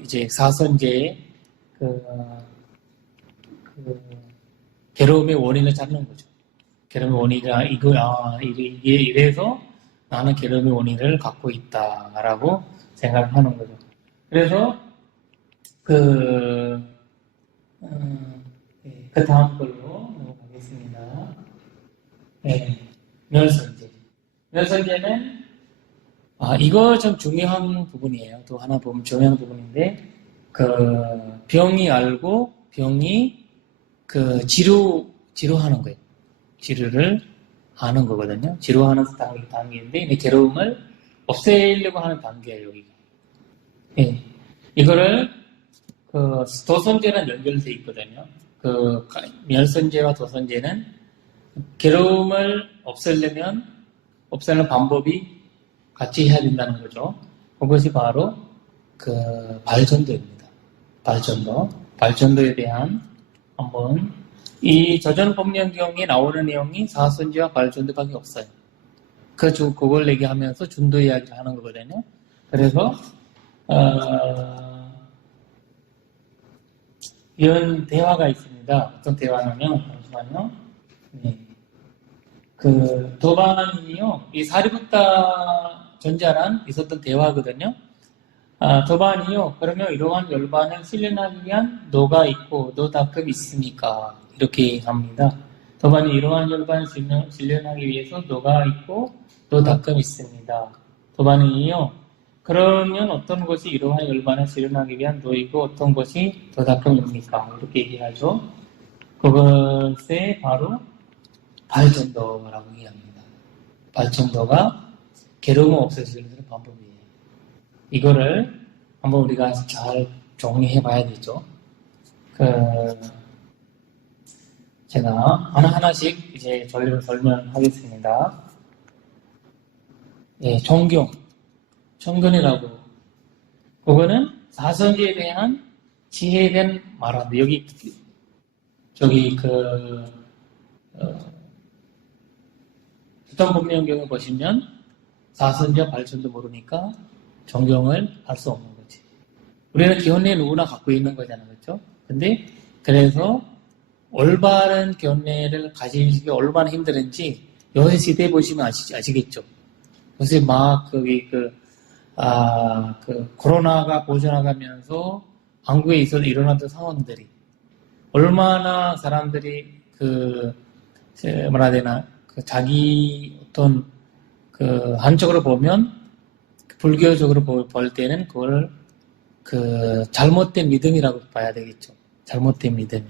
이제 사선제의 괴로움의 원인을 찾는 거죠. 괴로움의 원인이라 이게 이래서 나는 괴로움의 원인을 갖고 있다라고 생각하는 거죠. 그래서 다음 걸로 넘어가겠습니다. 네, 멸선제. 멸선제는 이거 좀 중요한 부분이에요. 또 하나 보면 중요한 부분인데 병이 알고 병이 지루하는 거예요. 지루를 하는 거거든요. 지루하는 단계인데, 이 괴로움을 없애려고 하는 단계예요, 여기가. 예. 이거를, 도선제랑 연결돼 있거든요. 멸선제와 도선제는 괴로움을 없애는 방법이 같이 해야 된다는 거죠. 그것이 바로 발전도입니다. 발전도에 대한 한번 이 저전법령경에 나오는 내용이 사선제와 발전도밖에 없어요. 그걸 얘기하면서 준도 이야기를 하는 거거든요. 그래서 이런 대화가 있습니다. 어떤 대화냐면 잠시만요. 네. 도반이요, 이 사리부타 전자랑 있었던 대화거든요. 도반이요, 그러면 이러한 열반을 실현하기 위한 노가 있고 노다금 있습니까? 이렇게 합니다. 도반이 이러한 열반을 실현하기 위해서 노가 있고 노다금 있습니다. 도반이요, 그러면 어떤 것이 이러한 열반을 실현하기 위한 노이고 어떤 것이 도다금입니까? 이렇게 얘기하죠. 그것에 바로 발전도라고 얘기합니다. 발전도가 괴로움을 없애주는 방법이에요. 이거를 한번 우리가 잘 정리해 봐야 되죠. 제가 하나하나씩 이제 설명하겠습니다. 예, 정견이라고. 그거는 사선지에 대한 지혜에 대한 말하는데, 수단법령경을 보시면 사선지와 발전도 모르니까 정경을 할 수 없는 거지. 우리는 기혼례 누구나 갖고 있는 거잖아요. 그렇죠? 근데 그래서 올바른 견례를 가지기 얼마나 힘들은지 요새 시대 보시면 아시겠죠? 요새 막 코로나가 고전하가면서 한국에 일어났던 상황들이 얼마나 사람들이 자기 어떤 한쪽으로 보면 불교적으로 볼 때는 그걸 잘못된 믿음이라고 봐야 되겠죠. 잘못된 믿음이.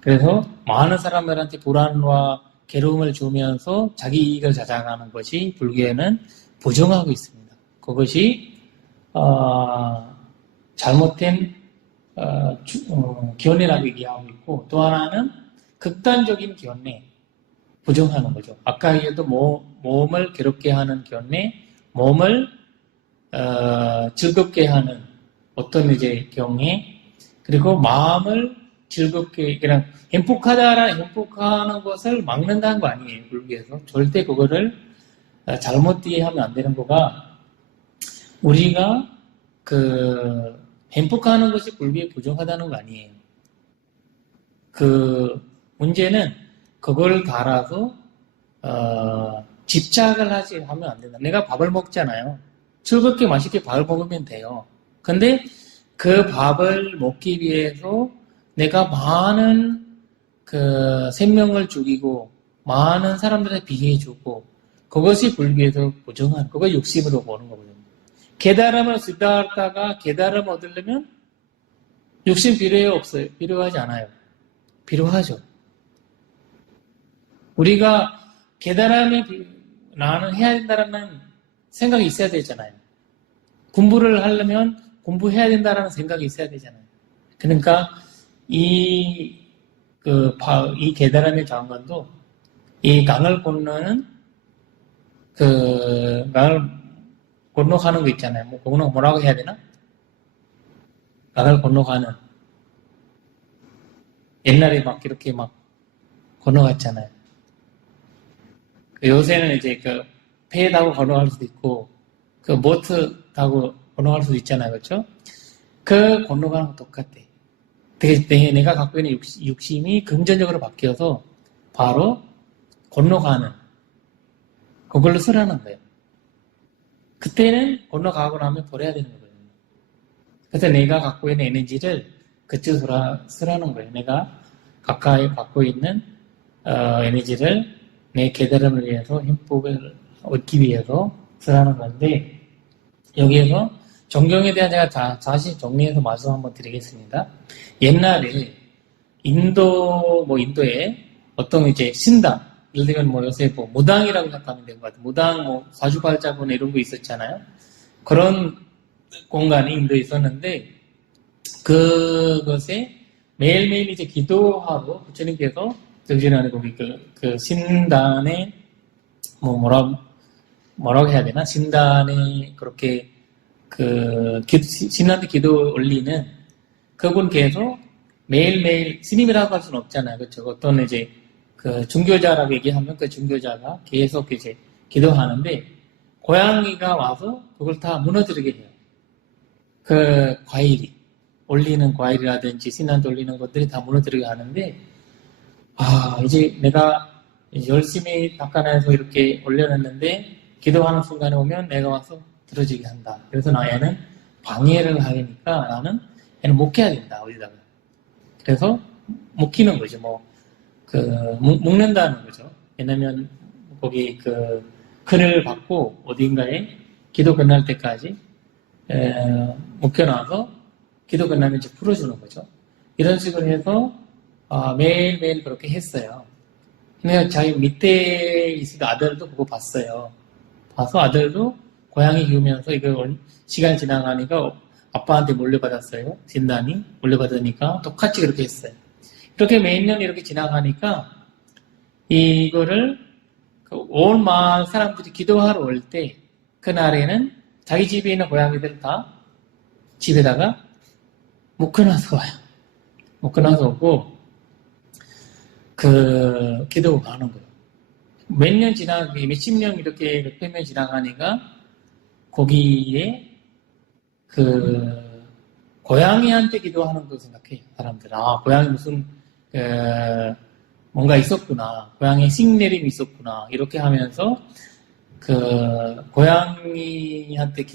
그래서 많은 사람들한테 불안과 괴로움을 주면서 자기 이익을 자장하는 것이 불교에는 부정하고 있습니다. 그것이 잘못된 견해라고 얘기하고 있고, 또 하나는 극단적인 견해, 부정하는 거죠. 아까 얘기했던 몸을 괴롭게 하는 견해, 몸을 즐겁게 하는 어떤 경해, 그리고 마음을 즐겁게 그냥 행복하는 것을 막는다는 거 아니에요. 불교에서 절대 그거를 잘못 이해하면 안 되는 거가, 우리가 행복하는 것이 불교에 부정하다는 거 아니에요. 문제는 그걸 달아서 집착을 하면 안 된다. 내가 밥을 먹잖아요. 즐겁게 맛있게 밥을 먹으면 돼요. 근데 그 밥을 먹기 위해서 내가 많은 생명을 죽이고 많은 사람들한테 비해주고, 그것이 불교에서 부정한, 그거 욕심으로 보는 거거든요. 깨달음을 쓰다가 깨달음 얻으려면 욕심 필요해요, 없어요? 필요하지 않아요. 필요하죠. 우리가 깨달음이 나는 해야 된다는 생각이 있어야 되잖아요. 공부를 하려면 공부해야 된다는 생각이 있어야 되잖아요. 그러니까 이 깨달음의 장관도 이 강을 건너는 강을 건너가는 거 있잖아요. 뭐라고 해야 되나? 강을 건너가는. 옛날에 막 이렇게 막 건너갔잖아요. 요새는 이제 배 타고 건너갈 수도 있고, 보트 타고 건너갈 수도 있잖아요. 그렇죠? 건너가는 거 똑같아. 내가 갖고 있는 욕심이 긍정적으로 바뀌어서 바로 건너가는, 그걸로 쓰라는 거예요. 그때는 건너가고 나면 버려야 되는 거거든요. 그래서 내가 갖고 있는 에너지를 그쪽으로 쓰라는 거예요. 내가 가까이 갖고 있는 에너지를 내 깨달음을 위해서, 행복을 얻기 위해서 쓰라는 건데, 여기에서 정경에 대한 제가 다시 정리해서 말씀 한번 드리겠습니다. 옛날에 인도에 어떤 이제 신당, 예를 들면 뭐 요새 뭐 무당이라고 생각하면 될 것 같아요. 무당, 뭐 사주팔자본 이런 거 있었잖아요. 그런 공간이 인도에 있었는데, 그것에 매일매일 이제 기도하고 부처님께서 정신하는 거기 그 신단에 뭐 뭐라고 해야 되나? 신단에 그렇게 신한테 기도 올리는 그분께서 매일매일 스님이라고 할 수는 없잖아요. 그렇죠? 어떤 이제 그 중교자라고 얘기하면 그 중교자가 계속 이제 기도하는데 고양이가 와서 그걸 다 무너뜨리게 해요. 그 과일이 올리는 과일이라든지 신한테 올리는 것들이 다 무너뜨리게 하는데 이제 내가 열심히 닦아내서 이렇게 올려놨는데 기도하는 순간에 오면 내가 와서 들어지게 한다. 그래서 얘는 방해를 하니까 나는 얘는 못 해야 된다. 어디다가. 그래서 못 키는 거죠. 묶는다는 거죠. 왜냐면 거기 큰을 받고 어딘가에 기도 끝날 때까지 묶여놔서 기도 끝나면 이제 풀어주는 거죠. 이런 식으로 해서 매일매일 그렇게 했어요. 근데 자기 밑에 있을 아들도 그거 봤어요. 봐서 아들도 고양이 키우면서 이거 시간이 지나가니까 아빠한테 물려받았어요. 진단이 물려받으니까 똑같이 그렇게 했어요. 이렇게 몇 년 이렇게 지나가니까 이거를 온 마을 사람들이 기도하러 올 때 그날에는 자기 집에 있는 고양이들 다 집에다가 묶어놔서 와요. 묶어놔서 오고 기도가 하는 거예요. 몇 년 몇십 년 이렇게 몇백 년 지나가니까 거기에 고양이한테 기도하는 거 생각해요. 사람들. 고양이 무슨 뭔가 있었구나. 고양이 싱내림이 있었구나. 이렇게 하면서 고양이한테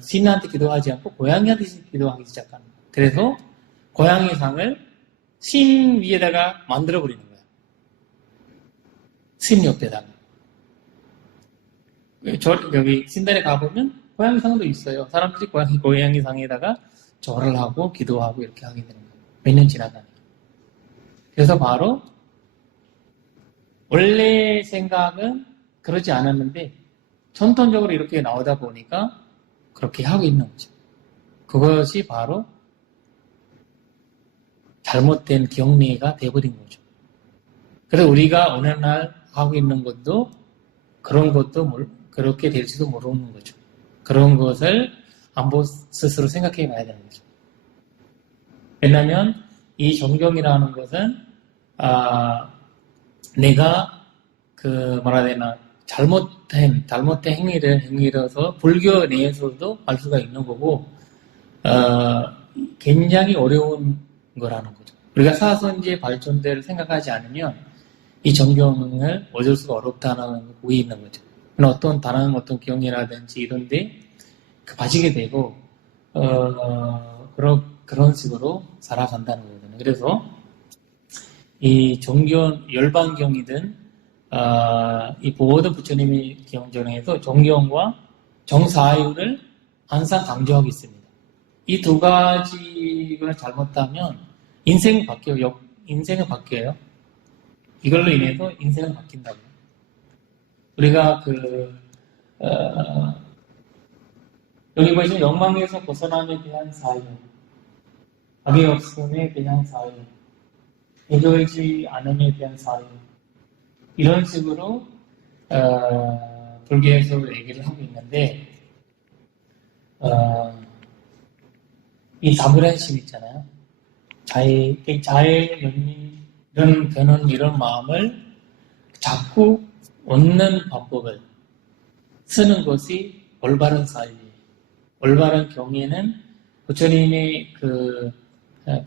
신한테 기도하지 않고 고양이한테 기도하기 시작하는 거예요. 그래서 고양이 상을 신 위에다가 만들어 버리는 거예요. 신 옆에다가. 여기 신단에 가보면 고양이 상도 있어요. 사람들이 고양이 상에다가 절을 하고 기도하고 이렇게 하게 되는 거예요. 몇 년 지나가니까. 그래서 바로 원래 생각은 그러지 않았는데 전통적으로 이렇게 나오다 보니까 그렇게 하고 있는 거죠. 그것이 바로 잘못된 경례가 돼버린 거죠. 그래서 우리가 어느 날 하고 있는 것도 그런 것도 그렇게 될지도 모르는 거죠. 그런 것을 한번 스스로 생각해 봐야 되는 거죠. 왜냐하면 이 정경이라는 것은 내가 뭐라 해야 되나 잘못된 행위라서 불교 내에서도 알 수가 있는 거고 굉장히 어려운 거라는 거죠. 우리가 사선지의 발전대를 생각하지 않으면 이 정경을 얻을 수가 어렵다는 고이 있는 거죠. 다른 어떤 경이라든지 이런데 빠지게 되고 그런 식으로 살아간다는 거거든요. 그래서 이 정경 열반경이든 이 모든 부처님의 경전에서 정경과 정사유를 항상 강조하고 있습니다. 이 두 가지가 잘못하면 인생이 바뀌어요. 이걸로 인해서 인생은 바뀐다고요. 우리가 여기 보시면 욕망에서 벗어남에 대한 사유, 악의 없음에 대한 사유, 애걸지 않음에 대한 사유, 이런 식으로 불교에서 얘기를 하고 있는데 이 다불안심 있잖아요. 자의 연민 이런 마음을 자꾸 얻는 방법을 쓰는 것이 올바른 사유예요. 올바른 경에는 부처님의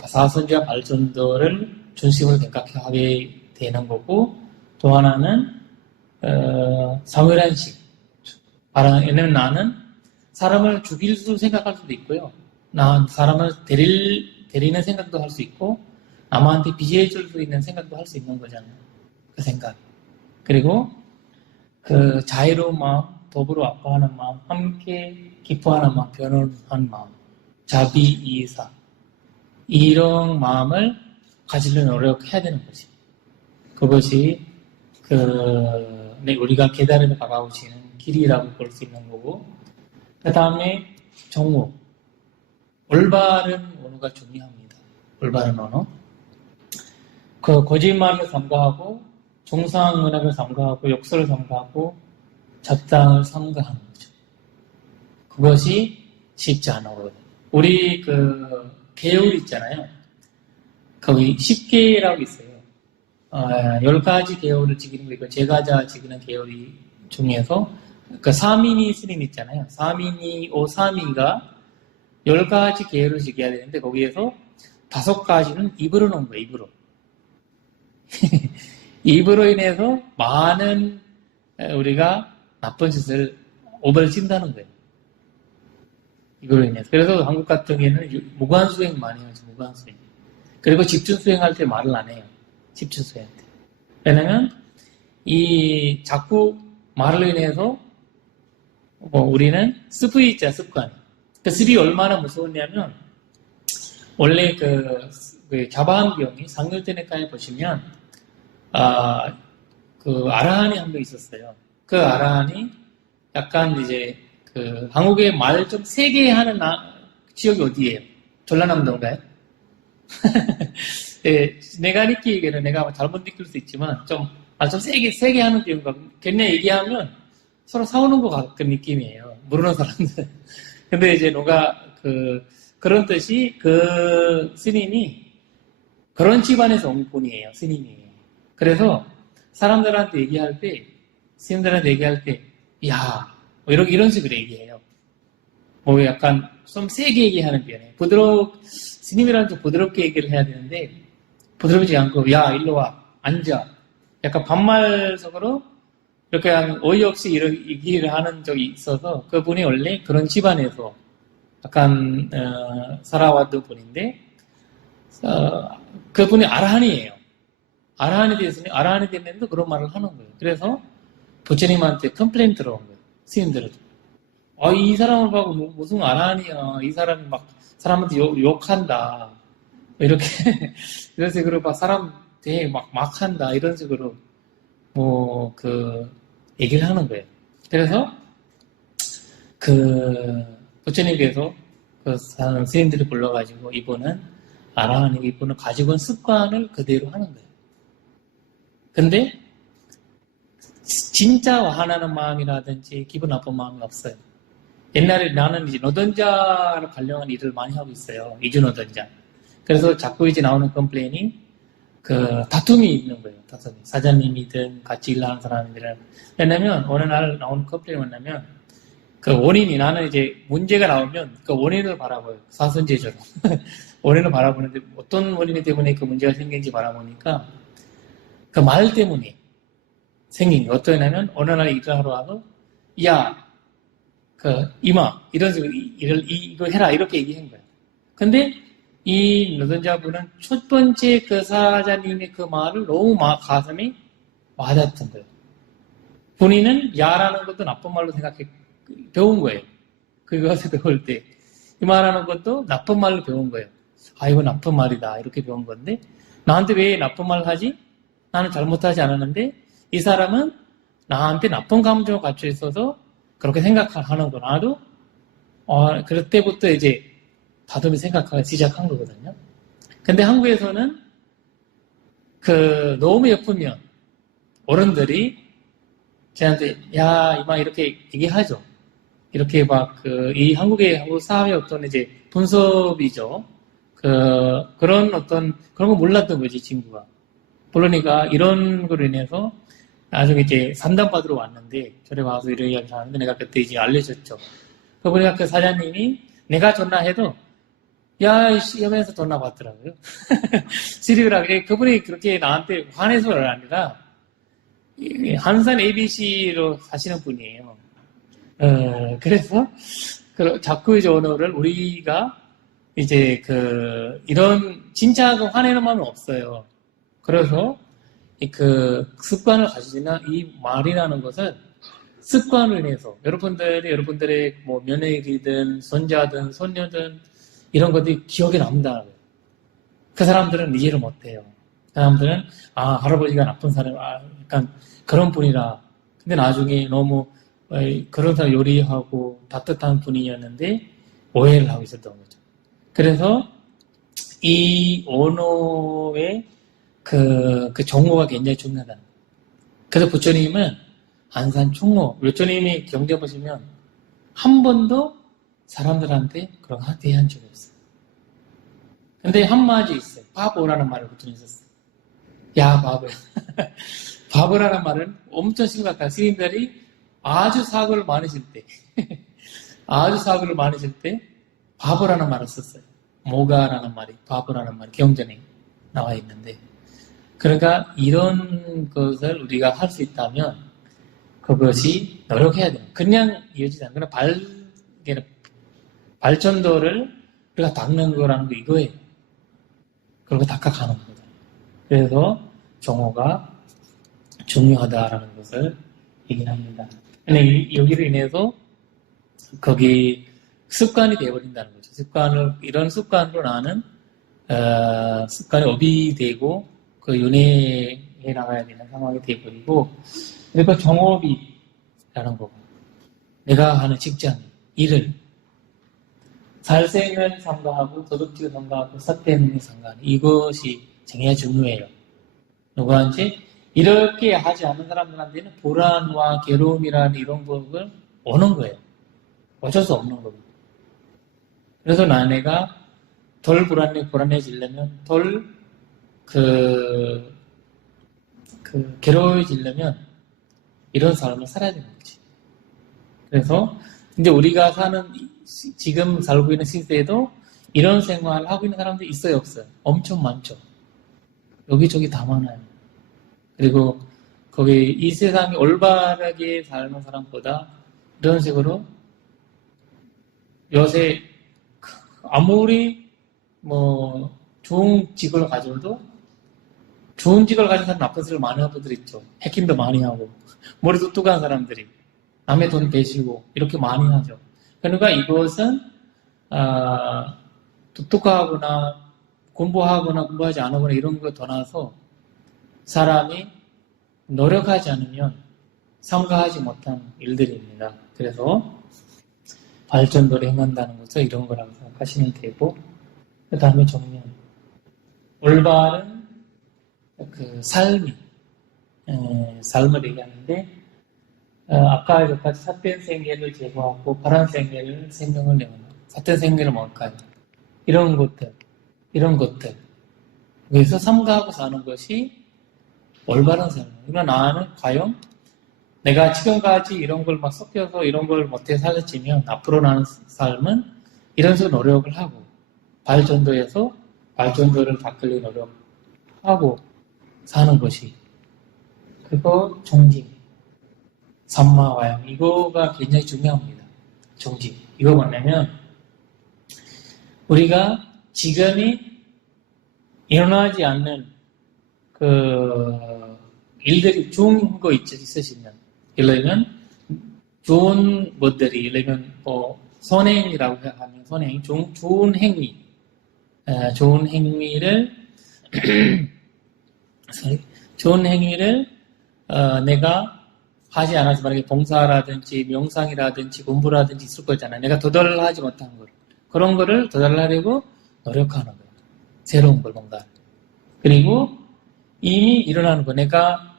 사선지와 발전도를 중심으로 생각하게 되는 거고, 또 하나는 사물한식. 왜냐면 나는 사람을 죽일 수 생각할 수도 있고요. 사람을 데리는 생각도 할 수 있고, 남한테 비해줄 수 있는 생각도 할 수 있는 거잖아요. 그 생각. 그리고 자유로운 마음, 더불어 아파하는 마음, 함께 기뻐하는 마음, 변호하는 마음, 자비이사, 이런 마음을 가지려고 노력해야 되는 거지. 그것이 우리가 깨달음에 가까워지는 길이라고 볼 수 있는 거고, 그 다음에 정오. 올바른 언어가 중요합니다. 올바른 언어. 거짓말을 삼가하고, 종상문학을 삼가하고, 욕설을 삼가하고, 잡담을 삼가하는 거죠. 그것이 쉽지 않아 보여요. 우리 계율 있잖아요. 거기 10개라고 있어요. 10가지 계율을 지키는 거 있고, 제가자 지키는 계율 중에서, 사민이 스님 있잖아요. 사민이, 오사미가 10가지 계율을 지켜야 되는데, 거기에서 5가지는 입으로 넣은 거예요, 입으로. 입으로 인해서 많은 우리가 나쁜 짓을 오버를 친다는 거예요. 입으로 인해서. 그래서 한국 같은 경우에는 무관수행 많이 하죠, 무관수행. 그리고 집중수행할 때 말을 안 해요. 집중수행할 때. 왜냐면, 자꾸 말을 인해서, 우리는 습이 있잖아, 습관. 습이 얼마나 무서웠냐면, 원래 자바한경이 상률테네카에 보시면, 아라한이 한 명 있었어요. 그 아라한이 약간 이제, 한국에 말 좀 세게 하는 지역이 어디예요? 전라남도인가요? 네, 내가 느끼기에는 내가 잘못 느낄 수 있지만, 좀 세게 하는 경우가, 걔네 얘기하면 서로 싸우는 것 같은 느낌이에요. 모르는 사람들. 근데 이제 그런 뜻이 스님이 그런 집안에서 온 분이에요. 스님이에요. 그래서 사람들한테 얘기할 때, 스님들한테 얘기할 때, 이런 식으로 얘기해요. 약간 좀 세게 얘기하는 편이에요. 스님이라는 좀 부드럽게 얘기를 해야 되는데, 부드럽지 않고, 일로 와, 앉아. 약간 반말적으로 이렇게 어이없이 얘기를 하는 적이 있어서, 그분이 원래 그런 집안에서 약간, 살아왔던 분인데, 그분이 아라한이에요. 아라한이 되면서 그런 말을 하는 거예요. 그래서 부처님한테 컴플레인 들어온 거예요. 스님들은. 이 사람을 보고 무슨 아라한이야. 이 사람이 막 사람한테 욕한다. 이렇게, 이런 식으로 막 사람 되게 막 한다. 이런 식으로, 얘기를 하는 거예요. 그래서, 부처님께서 스님들을 불러가지고 이분은 아라한이고 이분은 가지고 온 습관을 그대로 하는 거예요. 근데, 진짜 화나는 마음이라든지 기분 나쁜 마음이 없어요. 옛날에 나는 이제 노동자를 관련한 일을 많이 하고 있어요. 이주 노동자. 그래서 자꾸 이제 나오는 컴플레인이 다툼이 있는 거예요. 다툼이. 사장님이든 같이 일하는 사람들은. 왜냐면 어느 날 나오는 컴플레인이 뭐냐면 원인이 나는 이제 문제가 나오면 그 원인을 바라봐요. 사선제조로. 원인을 바라보는데 어떤 원인 때문에 그 문제가 생긴지 바라보니까 그 말 때문에 생긴 게 어떠냐면 어느 날 일을 하러 와서 이마 이런 식으로 이거 해라 이렇게 얘기한 거예요. 근데 이 노동자분은 첫 번째 그 사장님의 그 말을 너무 가슴에 와닿던 거예요. 본인은 야라는 것도 나쁜 말로 배운 거예요. 그것을 배울 때 이 말하는 것도 나쁜 말로 배운 거예요. 이거 나쁜 말이다 이렇게 배운 건데 나한테 왜 나쁜 말을 하지? 나는 잘못하지 않았는데 이 사람은 나한테 나쁜 감정을 갖춰 있어서 그렇게 생각하는구나. 나도 그럴 때부터 이제 다툼이 생각하기 시작한 거거든요. 근데 한국에서는 너무 예쁘면 어른들이 저한테 이마 이렇게 얘기하죠. 이렇게 이 한국 사회의 어떤 이제 분섭이죠. 그런 거 몰랐던 거지, 친구가. 그러니까 이런 거로 인해서 나중에 이제 상담받으러 왔는데, 저래 와서 이런 이야기를 하는데 내가 그때 이제 알려줬죠. 그러니까 그 사장님이 내가 전화해도, 이씨, 이러면서 전화 받더라고요. 시리그라고. 그분이 그렇게 나한테 화내서가 아니라, 한산 ABC로 사시는 분이에요. 그래서, 자꾸 이제 언어를 우리가 이제 진짜 화내는 마음은 없어요. 그래서, 습관을 가지나 이 말이라는 것은 습관을 인해서 여러분들의 며느리든 손자든 손녀든 이런 것들이 기억에 남는다는 거예요. 그 사람들은 이해를 못해요. 그 사람들은 할아버지가 나쁜 사람, 약간 그런 분이라. 근데 나중에 너무 그런 사람 요리하고 따뜻한 분이었는데 오해를 하고 있었던 거죠. 그래서 이 언어의 그 정오가 굉장히 중요하다는 거예요. 그래서 부처님은 안산 총무, 부처님이 경제 보시면 한 번도 사람들한테 그런 거 대한 적이 없어요. 근데 한마디 있어요. 바보라는 말을 부처님이 썼어요. 야, 바보야. 바보라는 말은 엄청 심각한 스님들이 아주 사고를 많으실 때, 아주 사고를 많으실 때 바보라는 말을 썼어요. 모가라는 말이, 바보라는 말이 경전에 나와 있는데, 그러니까 이런 것을 우리가 할 수 있다면 그것이 노력해야 돼요. 그냥 이어지지 않고 발전도를 우리가 닦는 거라는 거 이거예요. 그리고 닦아가는 거죠. 그래서 정오가 중요하다라는 것을 얘기합니다. 근데 여기로 인해서 거기 습관이 되어버린다는 거죠. 이런 습관으로 나는 습관이 업이 되고 그 윤회에 나가야 되는 상황이 되어버리고, 그러니까 정업이라는 거고, 내가 하는 직장, 일을 살생을 삼가하고 도덕질을 삼가하고 사태능을 삼가하는 이것이 굉장히 중요해요. 누구한테 이렇게 하지 않는 사람들한테는 불안과 괴로움이라는 이런 것을 오는 거예요. 어쩔 수 없는 거고. 그래서 내가 덜 불안해지려면, 덜 괴로워지려면 이런 삶을 살아야 되는 거지. 그래서 이제 우리가 지금 살고 있는 시대에도 이런 생활을 하고 있는 사람들이 있어요, 없어요? 엄청 많죠. 여기저기 다 많아요. 그리고 거기 이 세상에 올바르게 사는 사람보다 이런 식으로 요새 아무리 좋은 직을 가져도 좋은 직을 가진 사람 나쁜 짓을 많이 하는 분들 있죠. 해킹도 많이 하고 머리 뚝뚝한 사람들이 남의 돈 베시고 이렇게 많이 하죠. 그러니까 이것은 똑똑하거나 공부하거나 공부하지 않거나 이런 거 떠나서 사람이 노력하지 않으면 삼가하지 못한 일들입니다. 그래서 발전도를 행한다는 것은 이런 거라고 생각하시면 되고, 그 다음에 정면, 올바른 삶을 얘기하는데, 아까 여기까지 삿된 생계를 제거하고 파란 생명을 내어놓는, 삿된 생계를 뭘까요? 이런 것들. 그래서 삼가하고 사는 것이 올바른 삶. 그러나 나는 과연 내가 지금까지 이런 걸 막 섞여서 이런 걸 못해 살았지만 앞으로 나는 삶은 이런 식으로 노력을 하고 발전도에서 발전도를 닦으려 노력하고 사는 것이, 그거 정직, 삼마와양, 이거가 굉장히 중요합니다. 정직. 이거 뭐냐면 우리가 지금이 일어나지 않는 일들이 좋은 거 있으시면, 예를 들면 좋은 것들이, 예를 들면 선행이라고 하면 선행, 좋은 행위, 좋은 행위를 내가 하지 않아서 만약에 봉사라든지 명상이라든지 공부라든지 있을 거잖아요. 내가 도달을 하지 못한 걸, 그런 거를 도달하려고 노력하는 거예요. 새로운 걸 뭔가. 그리고 이미 일어나는 거, 내가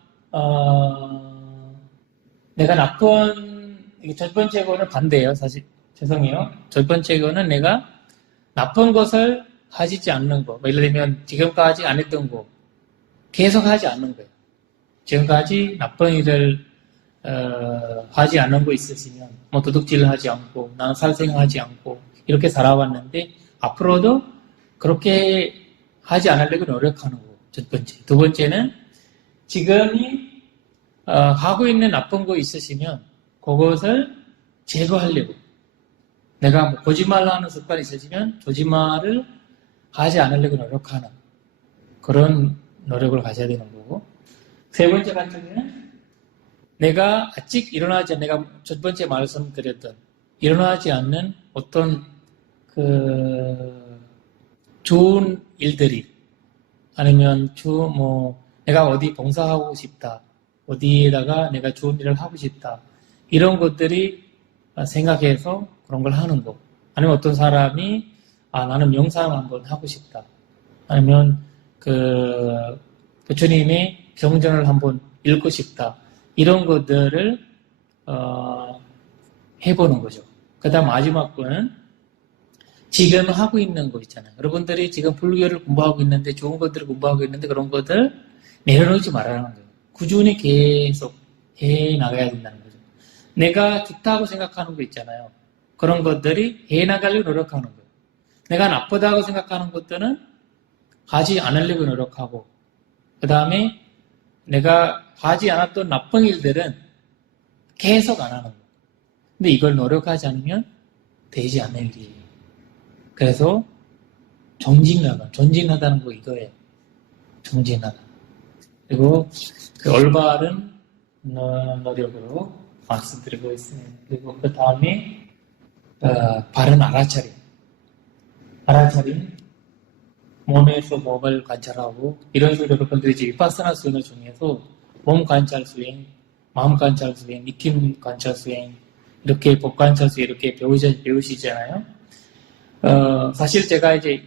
첫 번째 거는 반대예요. 사실 죄송해요. 첫 번째 거는 내가 나쁜 것을 하지 않는 거. 예를 들면 지금까지 안 했던 거 계속 하지 않는 거예요. 지금까지 나쁜 일을 하지 않는 거 있으시면, 도둑질을 하지 않고 나는 살생하지 않고 이렇게 살아왔는데 앞으로도 그렇게 하지 않으려고 노력하는 거. 첫 번째. 두 번째는 지금이 하고 있는 나쁜 거 있으시면 그것을 제거하려고, 내가 거짓말을 하는 습관이 있으시면 거짓말을 하지 않으려고 노력하는 그런 노력을 가져야 되는 거고, 세 번째 같은 경우는 내가 아직 일어나지 않는, 내가 첫 번째 말씀드렸던 일어나지 않는 어떤 좋은 일들이 아니면 내가 어디 봉사하고 싶다. 어디에다가 내가 좋은 일을 하고 싶다. 이런 것들이 생각해서 그런 걸 하는 거. 아니면 어떤 사람이 나는 명상 한번 하고 싶다. 아니면 부처님의 경전을 한번 읽고 싶다. 이런 것들을 해보는 거죠. 그 다음 마지막 거는 지금 하고 있는 거 있잖아요. 여러분들이 지금 불교를 공부하고 있는데 좋은 것들을 공부하고 있는데 그런 것들 내려놓지 말라는 거예요. 꾸준히 계속 해 나가야 된다는 거죠. 내가 좋다고 생각하는 거 있잖아요. 그런 것들이 해 나가려고 노력하는 거예요. 내가 나쁘다고 생각하는 것들은 하지 않으려고 노력하고 그 다음에 내가 하지 않았던 나쁜 일들은 계속 안 하는 거예요. 근데 이걸 노력하지 않으면 되지 않는 일이에요. 그래서 존진하다는 거 이거예요. 존진하다. 그리고 그 올바른 노력으로 말씀드리고 있습니다. 그리고 그 다음에 바른 알아차림. 알아차림, 몸에서 몸을 관찰하고 이런 식으로 여러분들이 이제 위파스나 수행을 중에서 몸 관찰 수행, 마음 관찰 수행, 느낌 관찰 수행 이렇게 법 관찰 수행 이렇게 배우시잖아요. 사실 제가 이제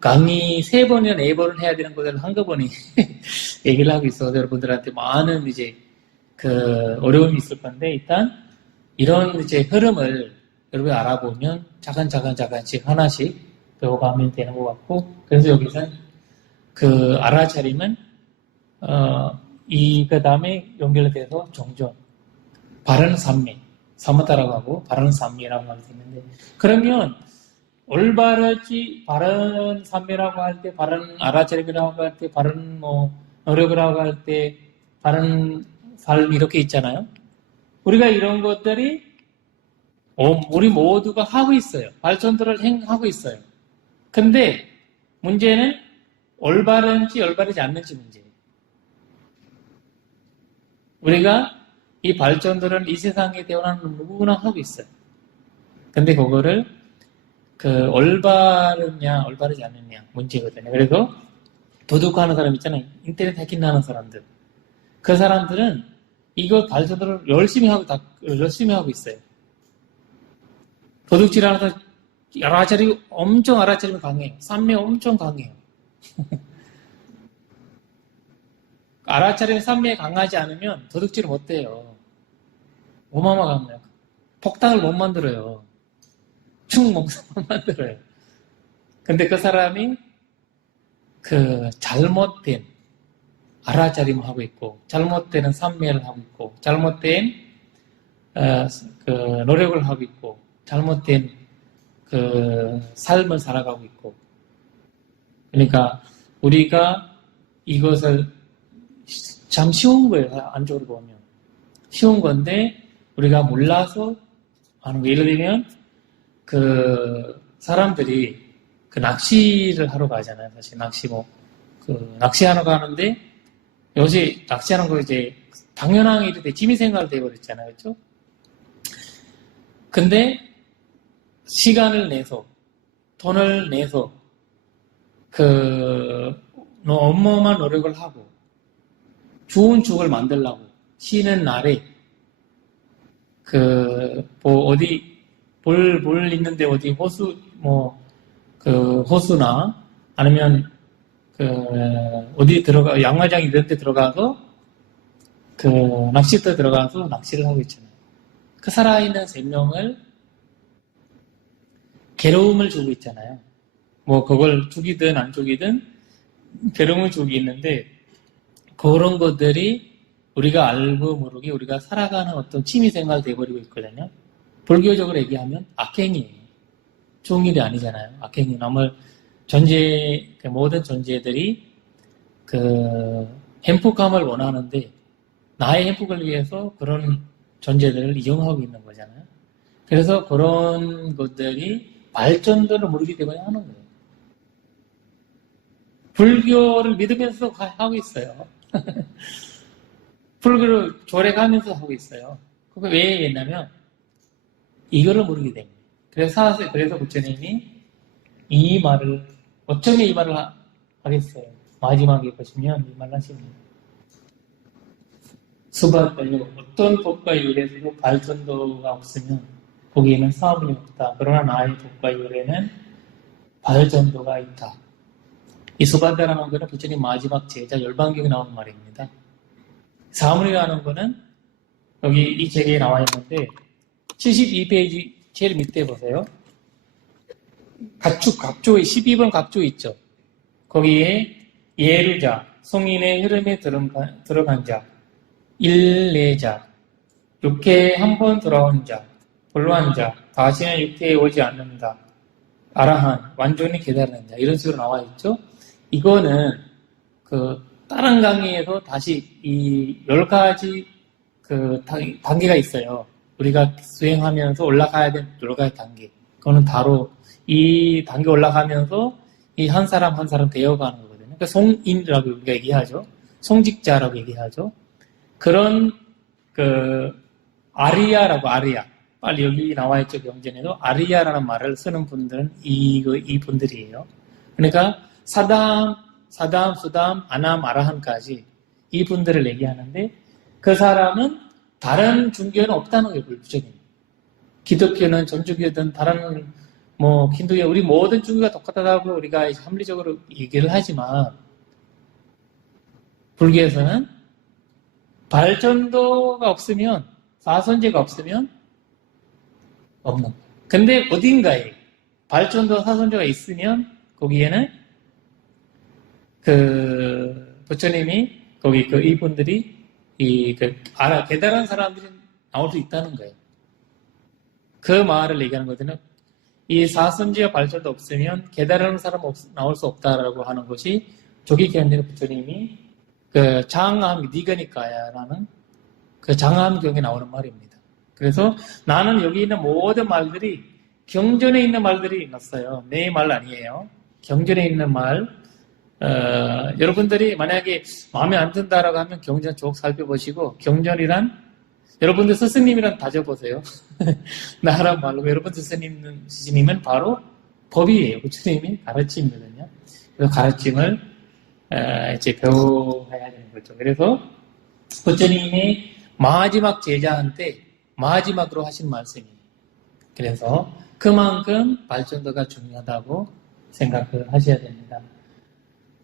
강의 3번이나 4번을 해야 되는 것을 한꺼번에 얘기를 하고 있어서 여러분들한테 많은 이제 어려움이 있을 건데 일단 이런 이제 흐름을 여러분이 알아보면 차근차근씩 하나씩 배워가면 되는 것 같고 그래서 여기서는 알아차림은 그 다음에 연결돼서 정전, 바른 삼매, 사마타라고 하고 바른 삼매라고 할 수 있는데 그러면 올바르지 바른 삼매라고 할 때 바른 알아차림이라고 할 때 바른 노력이라고 할 때 바른 삶 이렇게 있잖아요. 우리가 이런 것들이 우리 모두가 하고 있어요. 발전들을 행하고 있어요. 근데 문제는 올바른지 올바르지 않는지 문제예요. 우리가 이 발전들은 이 세상에 태어나는 누구나 하고 있어요. 근데 그거를 올바르냐 올바르지 않느냐 문제거든요. 그래서 도둑하는 사람 있잖아요. 인터넷 해킹하는 사람들. 그 사람들은 이거 발전들을 열심히 하고 있어요. 도둑질하는 사람 알아차림이 강해요. 삼매 엄청 강해요. 알아차림 삼매에 강하지 않으면 도둑질을 못해요. 어마어마합니다. 폭탄을 못 만들어요. 총 못 만들어요. 근데 그 사람이 잘못된 알아차림을 하고 있고 잘못된 삼매를 하고 있고 잘못된 노력을 하고 있고 잘못된 삶을 살아가고 있고 그러니까 우리가 이것을 참 쉬운 거예요. 안쪽으로 보면 쉬운 건데 우리가 몰라서 하는 거. 예를 들면 사람들이 낚시를 하러 가잖아요. 사실 낚시하러 가는데 요새 낚시하는 거 이제 당연한 일이 돼 취미생활 되어버렸잖아요. 그렇죠? 근데 시간을 내서 돈을 내서 어마어마한 노력을 하고 좋은 추억을 만들려고 쉬는 날에 어디 볼 있는데 어디 호수나 아니면 어디 양화장 이런 데 들어가서 낚시터 들어가서 낚시를 하고 있잖아요. 그 살아있는 생명을 괴로움을 주고 있잖아요. 그걸 죽이든 안 죽이든 괴로움을 주고 있는데 그런 것들이 우리가 알고 모르게 우리가 살아가는 어떤 취미생활이 돼버리고 있거든요. 불교적으로 얘기하면 악행이에요. 좋은 일이 아니잖아요. 악행이 모든 존재들이 행복감을 원하는데 나의 행복을 위해서 그런 존재들을 이용하고 있는 거잖아요. 그래서 그런 것들이 발전들을 모르기 때문에 하는 거예요. 불교를 믿으면서 하고 있어요. 불교를 조례가면서 하고 있어요. 그게 왜 했냐면 이거를 모르기 때문에. 그래서 부처님이 어쩌면 이 말을 하겠어요. 마지막에 보시면 이 말 하십니다. 수바다요. 어떤 법과 율에서도 발전도가 없으면 거기에는 싸움이 없다. 그러나 나의 법과 율에는 발전도가 있다. 이 수바다라는 것은 부처님 마지막 제자 열반경에 나오는 말입니다. 사물이라는 것은 여기 이 책에 나와 있는데 72페이지 제일 밑에 보세요. 각조의 12번 각조 있죠. 거기에 예루자, 성인의 흐름에 들어간 자, 일례자, 육회에 한 번 돌아온 자, 불로한 자, 다시는 육회에 오지 않는다. 아라한, 완전히 깨달은 자, 이런 식으로 나와 있죠. 이거는 다른 강의에서 다시 이 10가지 단계가 있어요. 우리가 수행하면서 올라가야 되는 10가지 단계. 그거는 바로 이 단계 올라가면서 이 한 사람 한 사람 되어가는 거거든요. 그러니까 송인이라고 우리가 얘기하죠. 송직자라고 얘기하죠. 그런 아리야라고 아리야. 빨리 여기 나와 있죠. 경전에도 아리야라는 말을 쓰는 분들은 이 분들이에요. 그러니까 사담, 수담, 아남, 아라한까지 이 분들을 얘기하는데 그 사람은 다른 종교는 없다는 거예요. 불부적인. 기독교는 전주교든 다른 힌두교 우리 모든 종교가 똑같다고 우리가 합리적으로 얘기를 하지만 불교에서는 발전도가 없으면 사선제가 없으면 없는 거예요. 근데 어딘가에 발전도 사선제가 있으면 거기에는 부처님이 거기 이분들이 깨달은 사람들이 나올 수 있다는 거예요. 그 말을 얘기하는 거거든요. 이 사선지와 발전도 없으면 깨달은 사람 나올 수 없다라고 하는 것이 조기견례 부처님이 장암 니가니까야라는 장암경에 나오는 말입니다. 그래서 나는 여기 있는 모든 말들이 경전에 있는 말들이 있었어요. 내 말 아니에요. 경전에 있는 말. 여러분들이 만약에 마음에 안 든다라고 하면 경전 쭉 살펴보시고 경전이란 여러분들 스승님이랑 다져보세요. 나란 말로 여러분들 스승님은 바로 법이에요. 부처님이 가르침이거든요. 그래서 가르침을 이제 배워야 되는 거죠. 그래서 부처님이 마지막 제자한테 마지막으로 하신 말씀이에요. 그래서 그만큼 발전도가 중요하다고 생각을 하셔야 됩니다.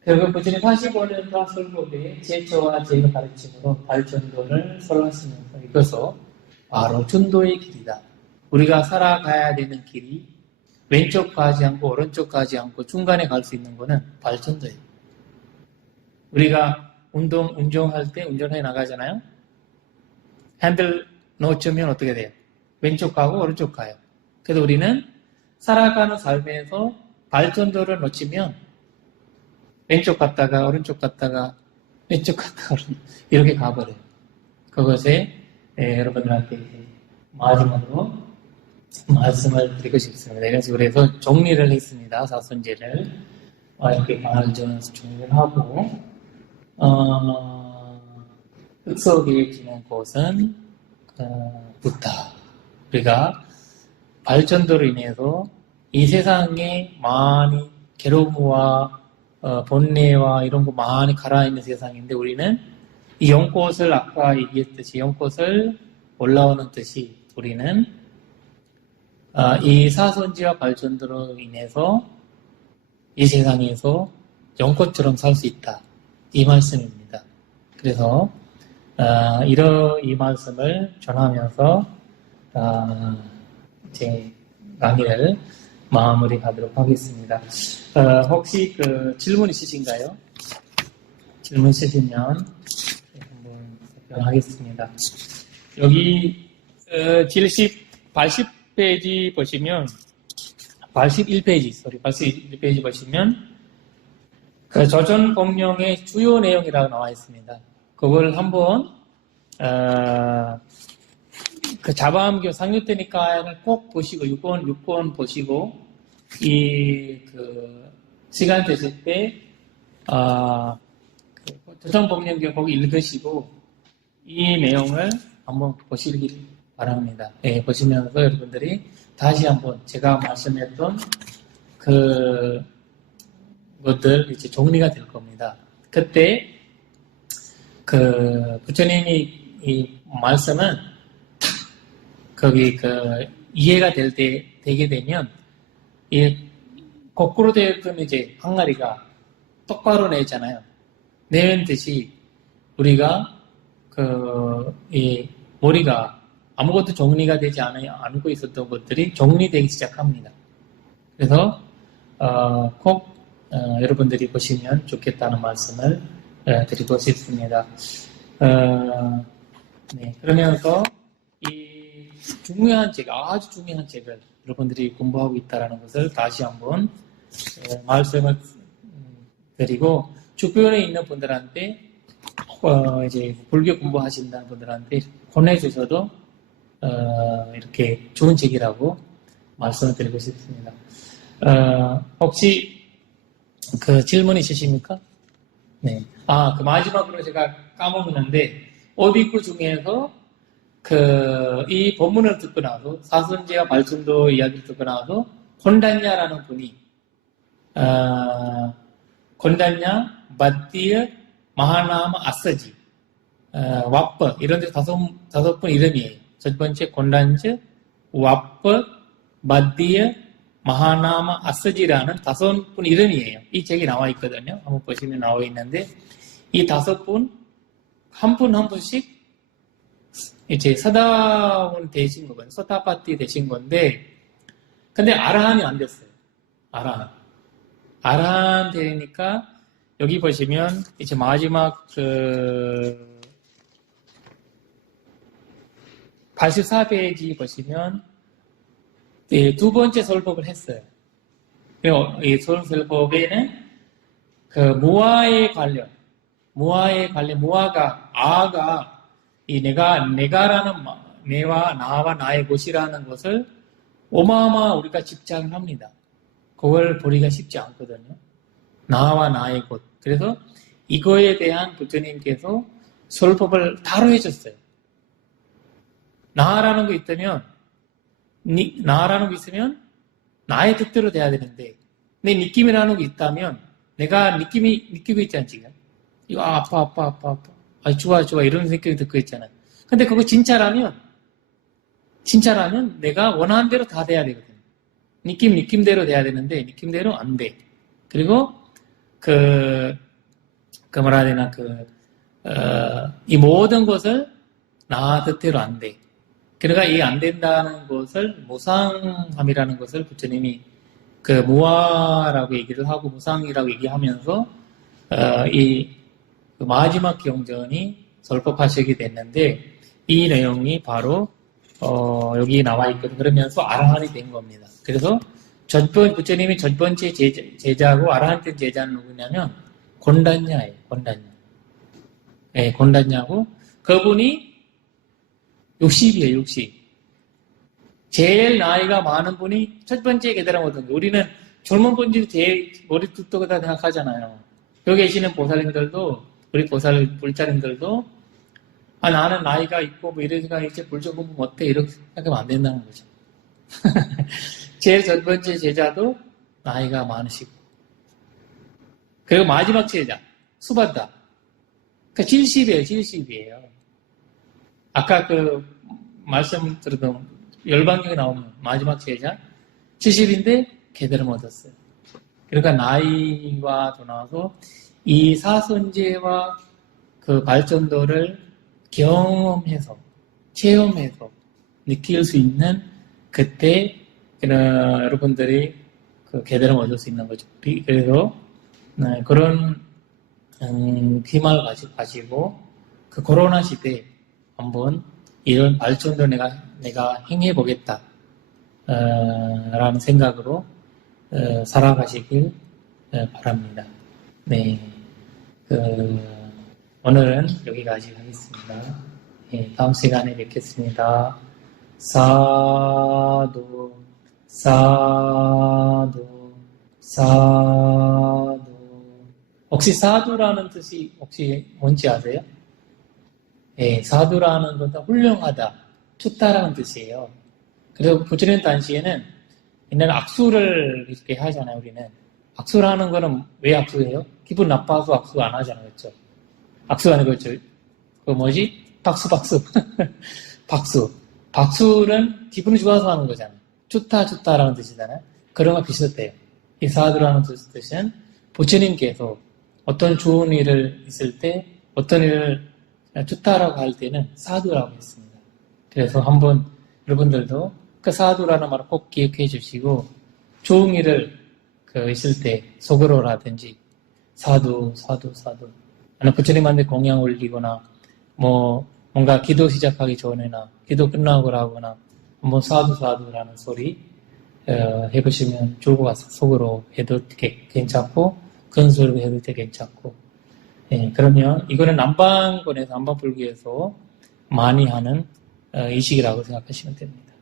결국 부처님 85년도 설법에 제처와 제의 가르침으로 발전도를 설하시면서 이것은 바로 중도의 길이다. 우리가 살아가야 되는 길이 왼쪽 가지 않고 오른쪽 가지 않고 중간에 갈 수 있는 것은 발전도예요. 우리가 운전할 때 운전해 나가잖아요. 핸들 놓치면 어떻게 돼요? 왼쪽 가고 오른쪽 가요. 그래서 우리는 살아가는 삶에서 발전도를 놓치면 왼쪽 갔다가 오른쪽 갔다가 왼쪽 갔다가 이렇게 가버려요. 그것에 여러분들한테 마지막으로 말씀을 드리고 싶습니다. 그래서 정리를 했습니다. 사선제를 이렇게 강화를 지원해서 정리를 하고 흑석이 지는 곳은 부다. 우리가 발전도로 인해서 이 세상에 많이 괴로움과 번뇌와 이런 거 많이 갈아있는 세상인데 우리는 이 연꽃을 아까 얘기했듯이 연꽃을 올라오는 듯이 우리는 이 사선지와 발전도로 인해서 이 세상에서 연꽃처럼 살 수 있다. 이 말씀입니다. 그래서 이 말씀을 전하면서 제 강의를 마무리하도록 하겠습니다. 혹시 질문 있으신가요? 질문 있으시면 한번 답변하겠습니다. 여기 80페이지 보시면 81페이지 보시면 조전 법령의 주요 내용이라고 나와 있습니다. 그걸 한번 자바암교 상류태니까를 꼭 보시고 6권 보시고 시간 되실 때 조전 법령교 거기 읽으시고 이 내용을 한번 보시길 바랍니다. 보시면서 여러분들이 다시 한번 제가 말씀했던 것들 이제 정리가 될 겁니다. 그때 그 부처님이 이 말씀은 거기 그 이해가 되게 되면 이 거꾸로 되었던 이제 항아리가 똑바로 내잖아요. 내는 듯이 우리가 이 머리가 아무것도 정리가 되지 않고 있었던 것들이 정리되기 시작합니다. 그래서 꼭 여러분들이 보시면 좋겠다는 말씀을 드리고 싶습니다. 네, 그러면서 이 중요한 책, 아주 중요한 책을 여러분들이 공부하고 있다는 것을 다시 한번 말씀을 드리고, 주변에 있는 분들한테 이제 불교 공부하신다는 분들한테 권해주셔도 이렇게 좋은 책이라고 말씀을 드리고 싶습니다. 혹시 그 질문 있으십니까? 네. 그 마지막으로 제가 까먹었는데, 오비쿠 중에서 이 본문을 듣고 나서, 사선제와 발전도 이야기를 듣고 나서, 곤단냐라는 분이, 곤단냐, 바띠어, 마하나마, 아싸지, 와퍼, 이런 데 다섯 분 이름이에요. 첫 번째 곤단즈, 와퍼, 바띠어, 마하나마, 아싸지라는 다섯 분 이름이에요. 이 책이 나와 있거든요. 한번 보시면 나와 있는데, 이 다섯 분, 한 분 한 분씩 이제 서다원 되신 거거든요. 서타파티 되신 건데, 근데 아라한이 안 됐어요. 아라한 되니까, 여기 보시면, 이제 마지막 84페이지 보시면, 두 번째 설법을 했어요. 그리고 이 설법에는 무아에 관련, 무아가 이 내가라는 내와 나와 나의 곳이라는 것을 어마어마 우리가 집착을 합니다. 그걸 버리기가 쉽지 않거든요. 나와 나의 곳. 그래서 이거에 대한 부처님께서 설법을 따로 해줬어요. 나라는 거 있다면, 나라는 거 있으면 나의 뜻대로 돼야 되는데, 내 느낌이라는 거 있다면, 내가 느끼고 있잖아, 지금. 이거 아파. 좋아. 이런 생각이 듣고 있잖아요. 근데 그거 진짜라면 내가 원하는 대로 다 돼야 되거든요. 느낌대로 돼야 되는데, 느낌대로 안 돼. 그리고, 뭐라 해야 되나, 이 모든 것을 나 뜻대로 안 돼. 그러니까 이 안 된다는 것을 무상함이라는 것을 부처님이 무아라고 얘기를 하고 무상이라고 얘기하면서 이 마지막 경전이 설법하시게 됐는데 이 내용이 바로 여기 나와 있거든요. 그러면서 아라한이 된 겁니다. 그래서 부처님이 첫 번째 제자고 아라한 된 제자는 누구냐면 곤단냐예요. 곤단냐고 그분이 60이에요. 60. 제일 나이가 많은 분이 첫 번째 깨달음 얻은 거예요. 우리는 젊은 분들이 제일 머리숱도 그다 생각하잖아요. 여기 계시는 보살님들도 우리 불자님들도 나는 나이가 있고 뭐 이러니까 이제 불교 공부 못해 이렇게 생각하면 안 된다는 거죠. 제일 첫 번째 제자도 나이가 많으시고 그리고 마지막 제자 수바다 그 70이에요. 아까 말씀 들었던 열반경에 나오면 마지막 제자 70인데 깨달음 얻었어요. 그러니까 나이가 더 나와서 이 사선제와 발전도를 경험해서 체험해서 느낄 수 있는 그때 여러분들이 깨달음 얻을 수 있는 거죠. 그래서 그런 희망을 가지고 코로나 시대에 한번 이런 발전도 내가 행해보겠다 라는 생각으로 살아가시길 바랍니다. 네, 오늘은 여기까지 하겠습니다. 네, 다음 시간에 뵙겠습니다. 사두. 혹시 사두라는 뜻이 혹시 뭔지 아세요? 네, 사두라는 것은 훌륭하다, 좋다라는 뜻이에요. 그래서 부처님 당시에는 옛날에 악수를 이렇게 하잖아요, 우리는. 악수를 하는 거는 왜 악수해요? 기분 나빠서 악수 안 하잖아요. 그렇죠? 악수 아니고, 그 뭐지? 박수. 박수. 박수는 기분이 좋아서 하는 거잖아요. 좋다라는 뜻이잖아요. 그런 거 비슷해요. 이 사두라는 뜻은 부처님께서 어떤 좋은 일을 있을 때, 어떤 일을 좋다라고 할 때는 사두라고 했습니다. 그래서 한번 여러분들도 그 사두라는 말을 꼭 기억해 주시고, 좋은 일을 있을 때 속으로라든지 사두. 아니면 부처님한테 공양 올리거나, 뭔가 기도 시작하기 전에나, 기도 끝나고 하거나, 한번 사두라는 소리, 해보시면 좋을 것 같아요. 속으로 해도 괜찮고, 큰 소리로 해도 괜찮고. 예, 그러면 이거는 남방권에서, 남방불교에서 많이 하는 의식이라고 생각하시면 됩니다.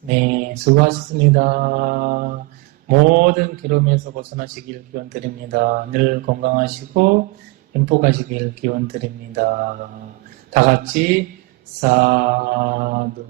네, 수고하셨습니다. 모든 괴로움에서 벗어나시길 기원드립니다. 늘 건강하시고 행복하시길 기원드립니다. 다 같이 사두.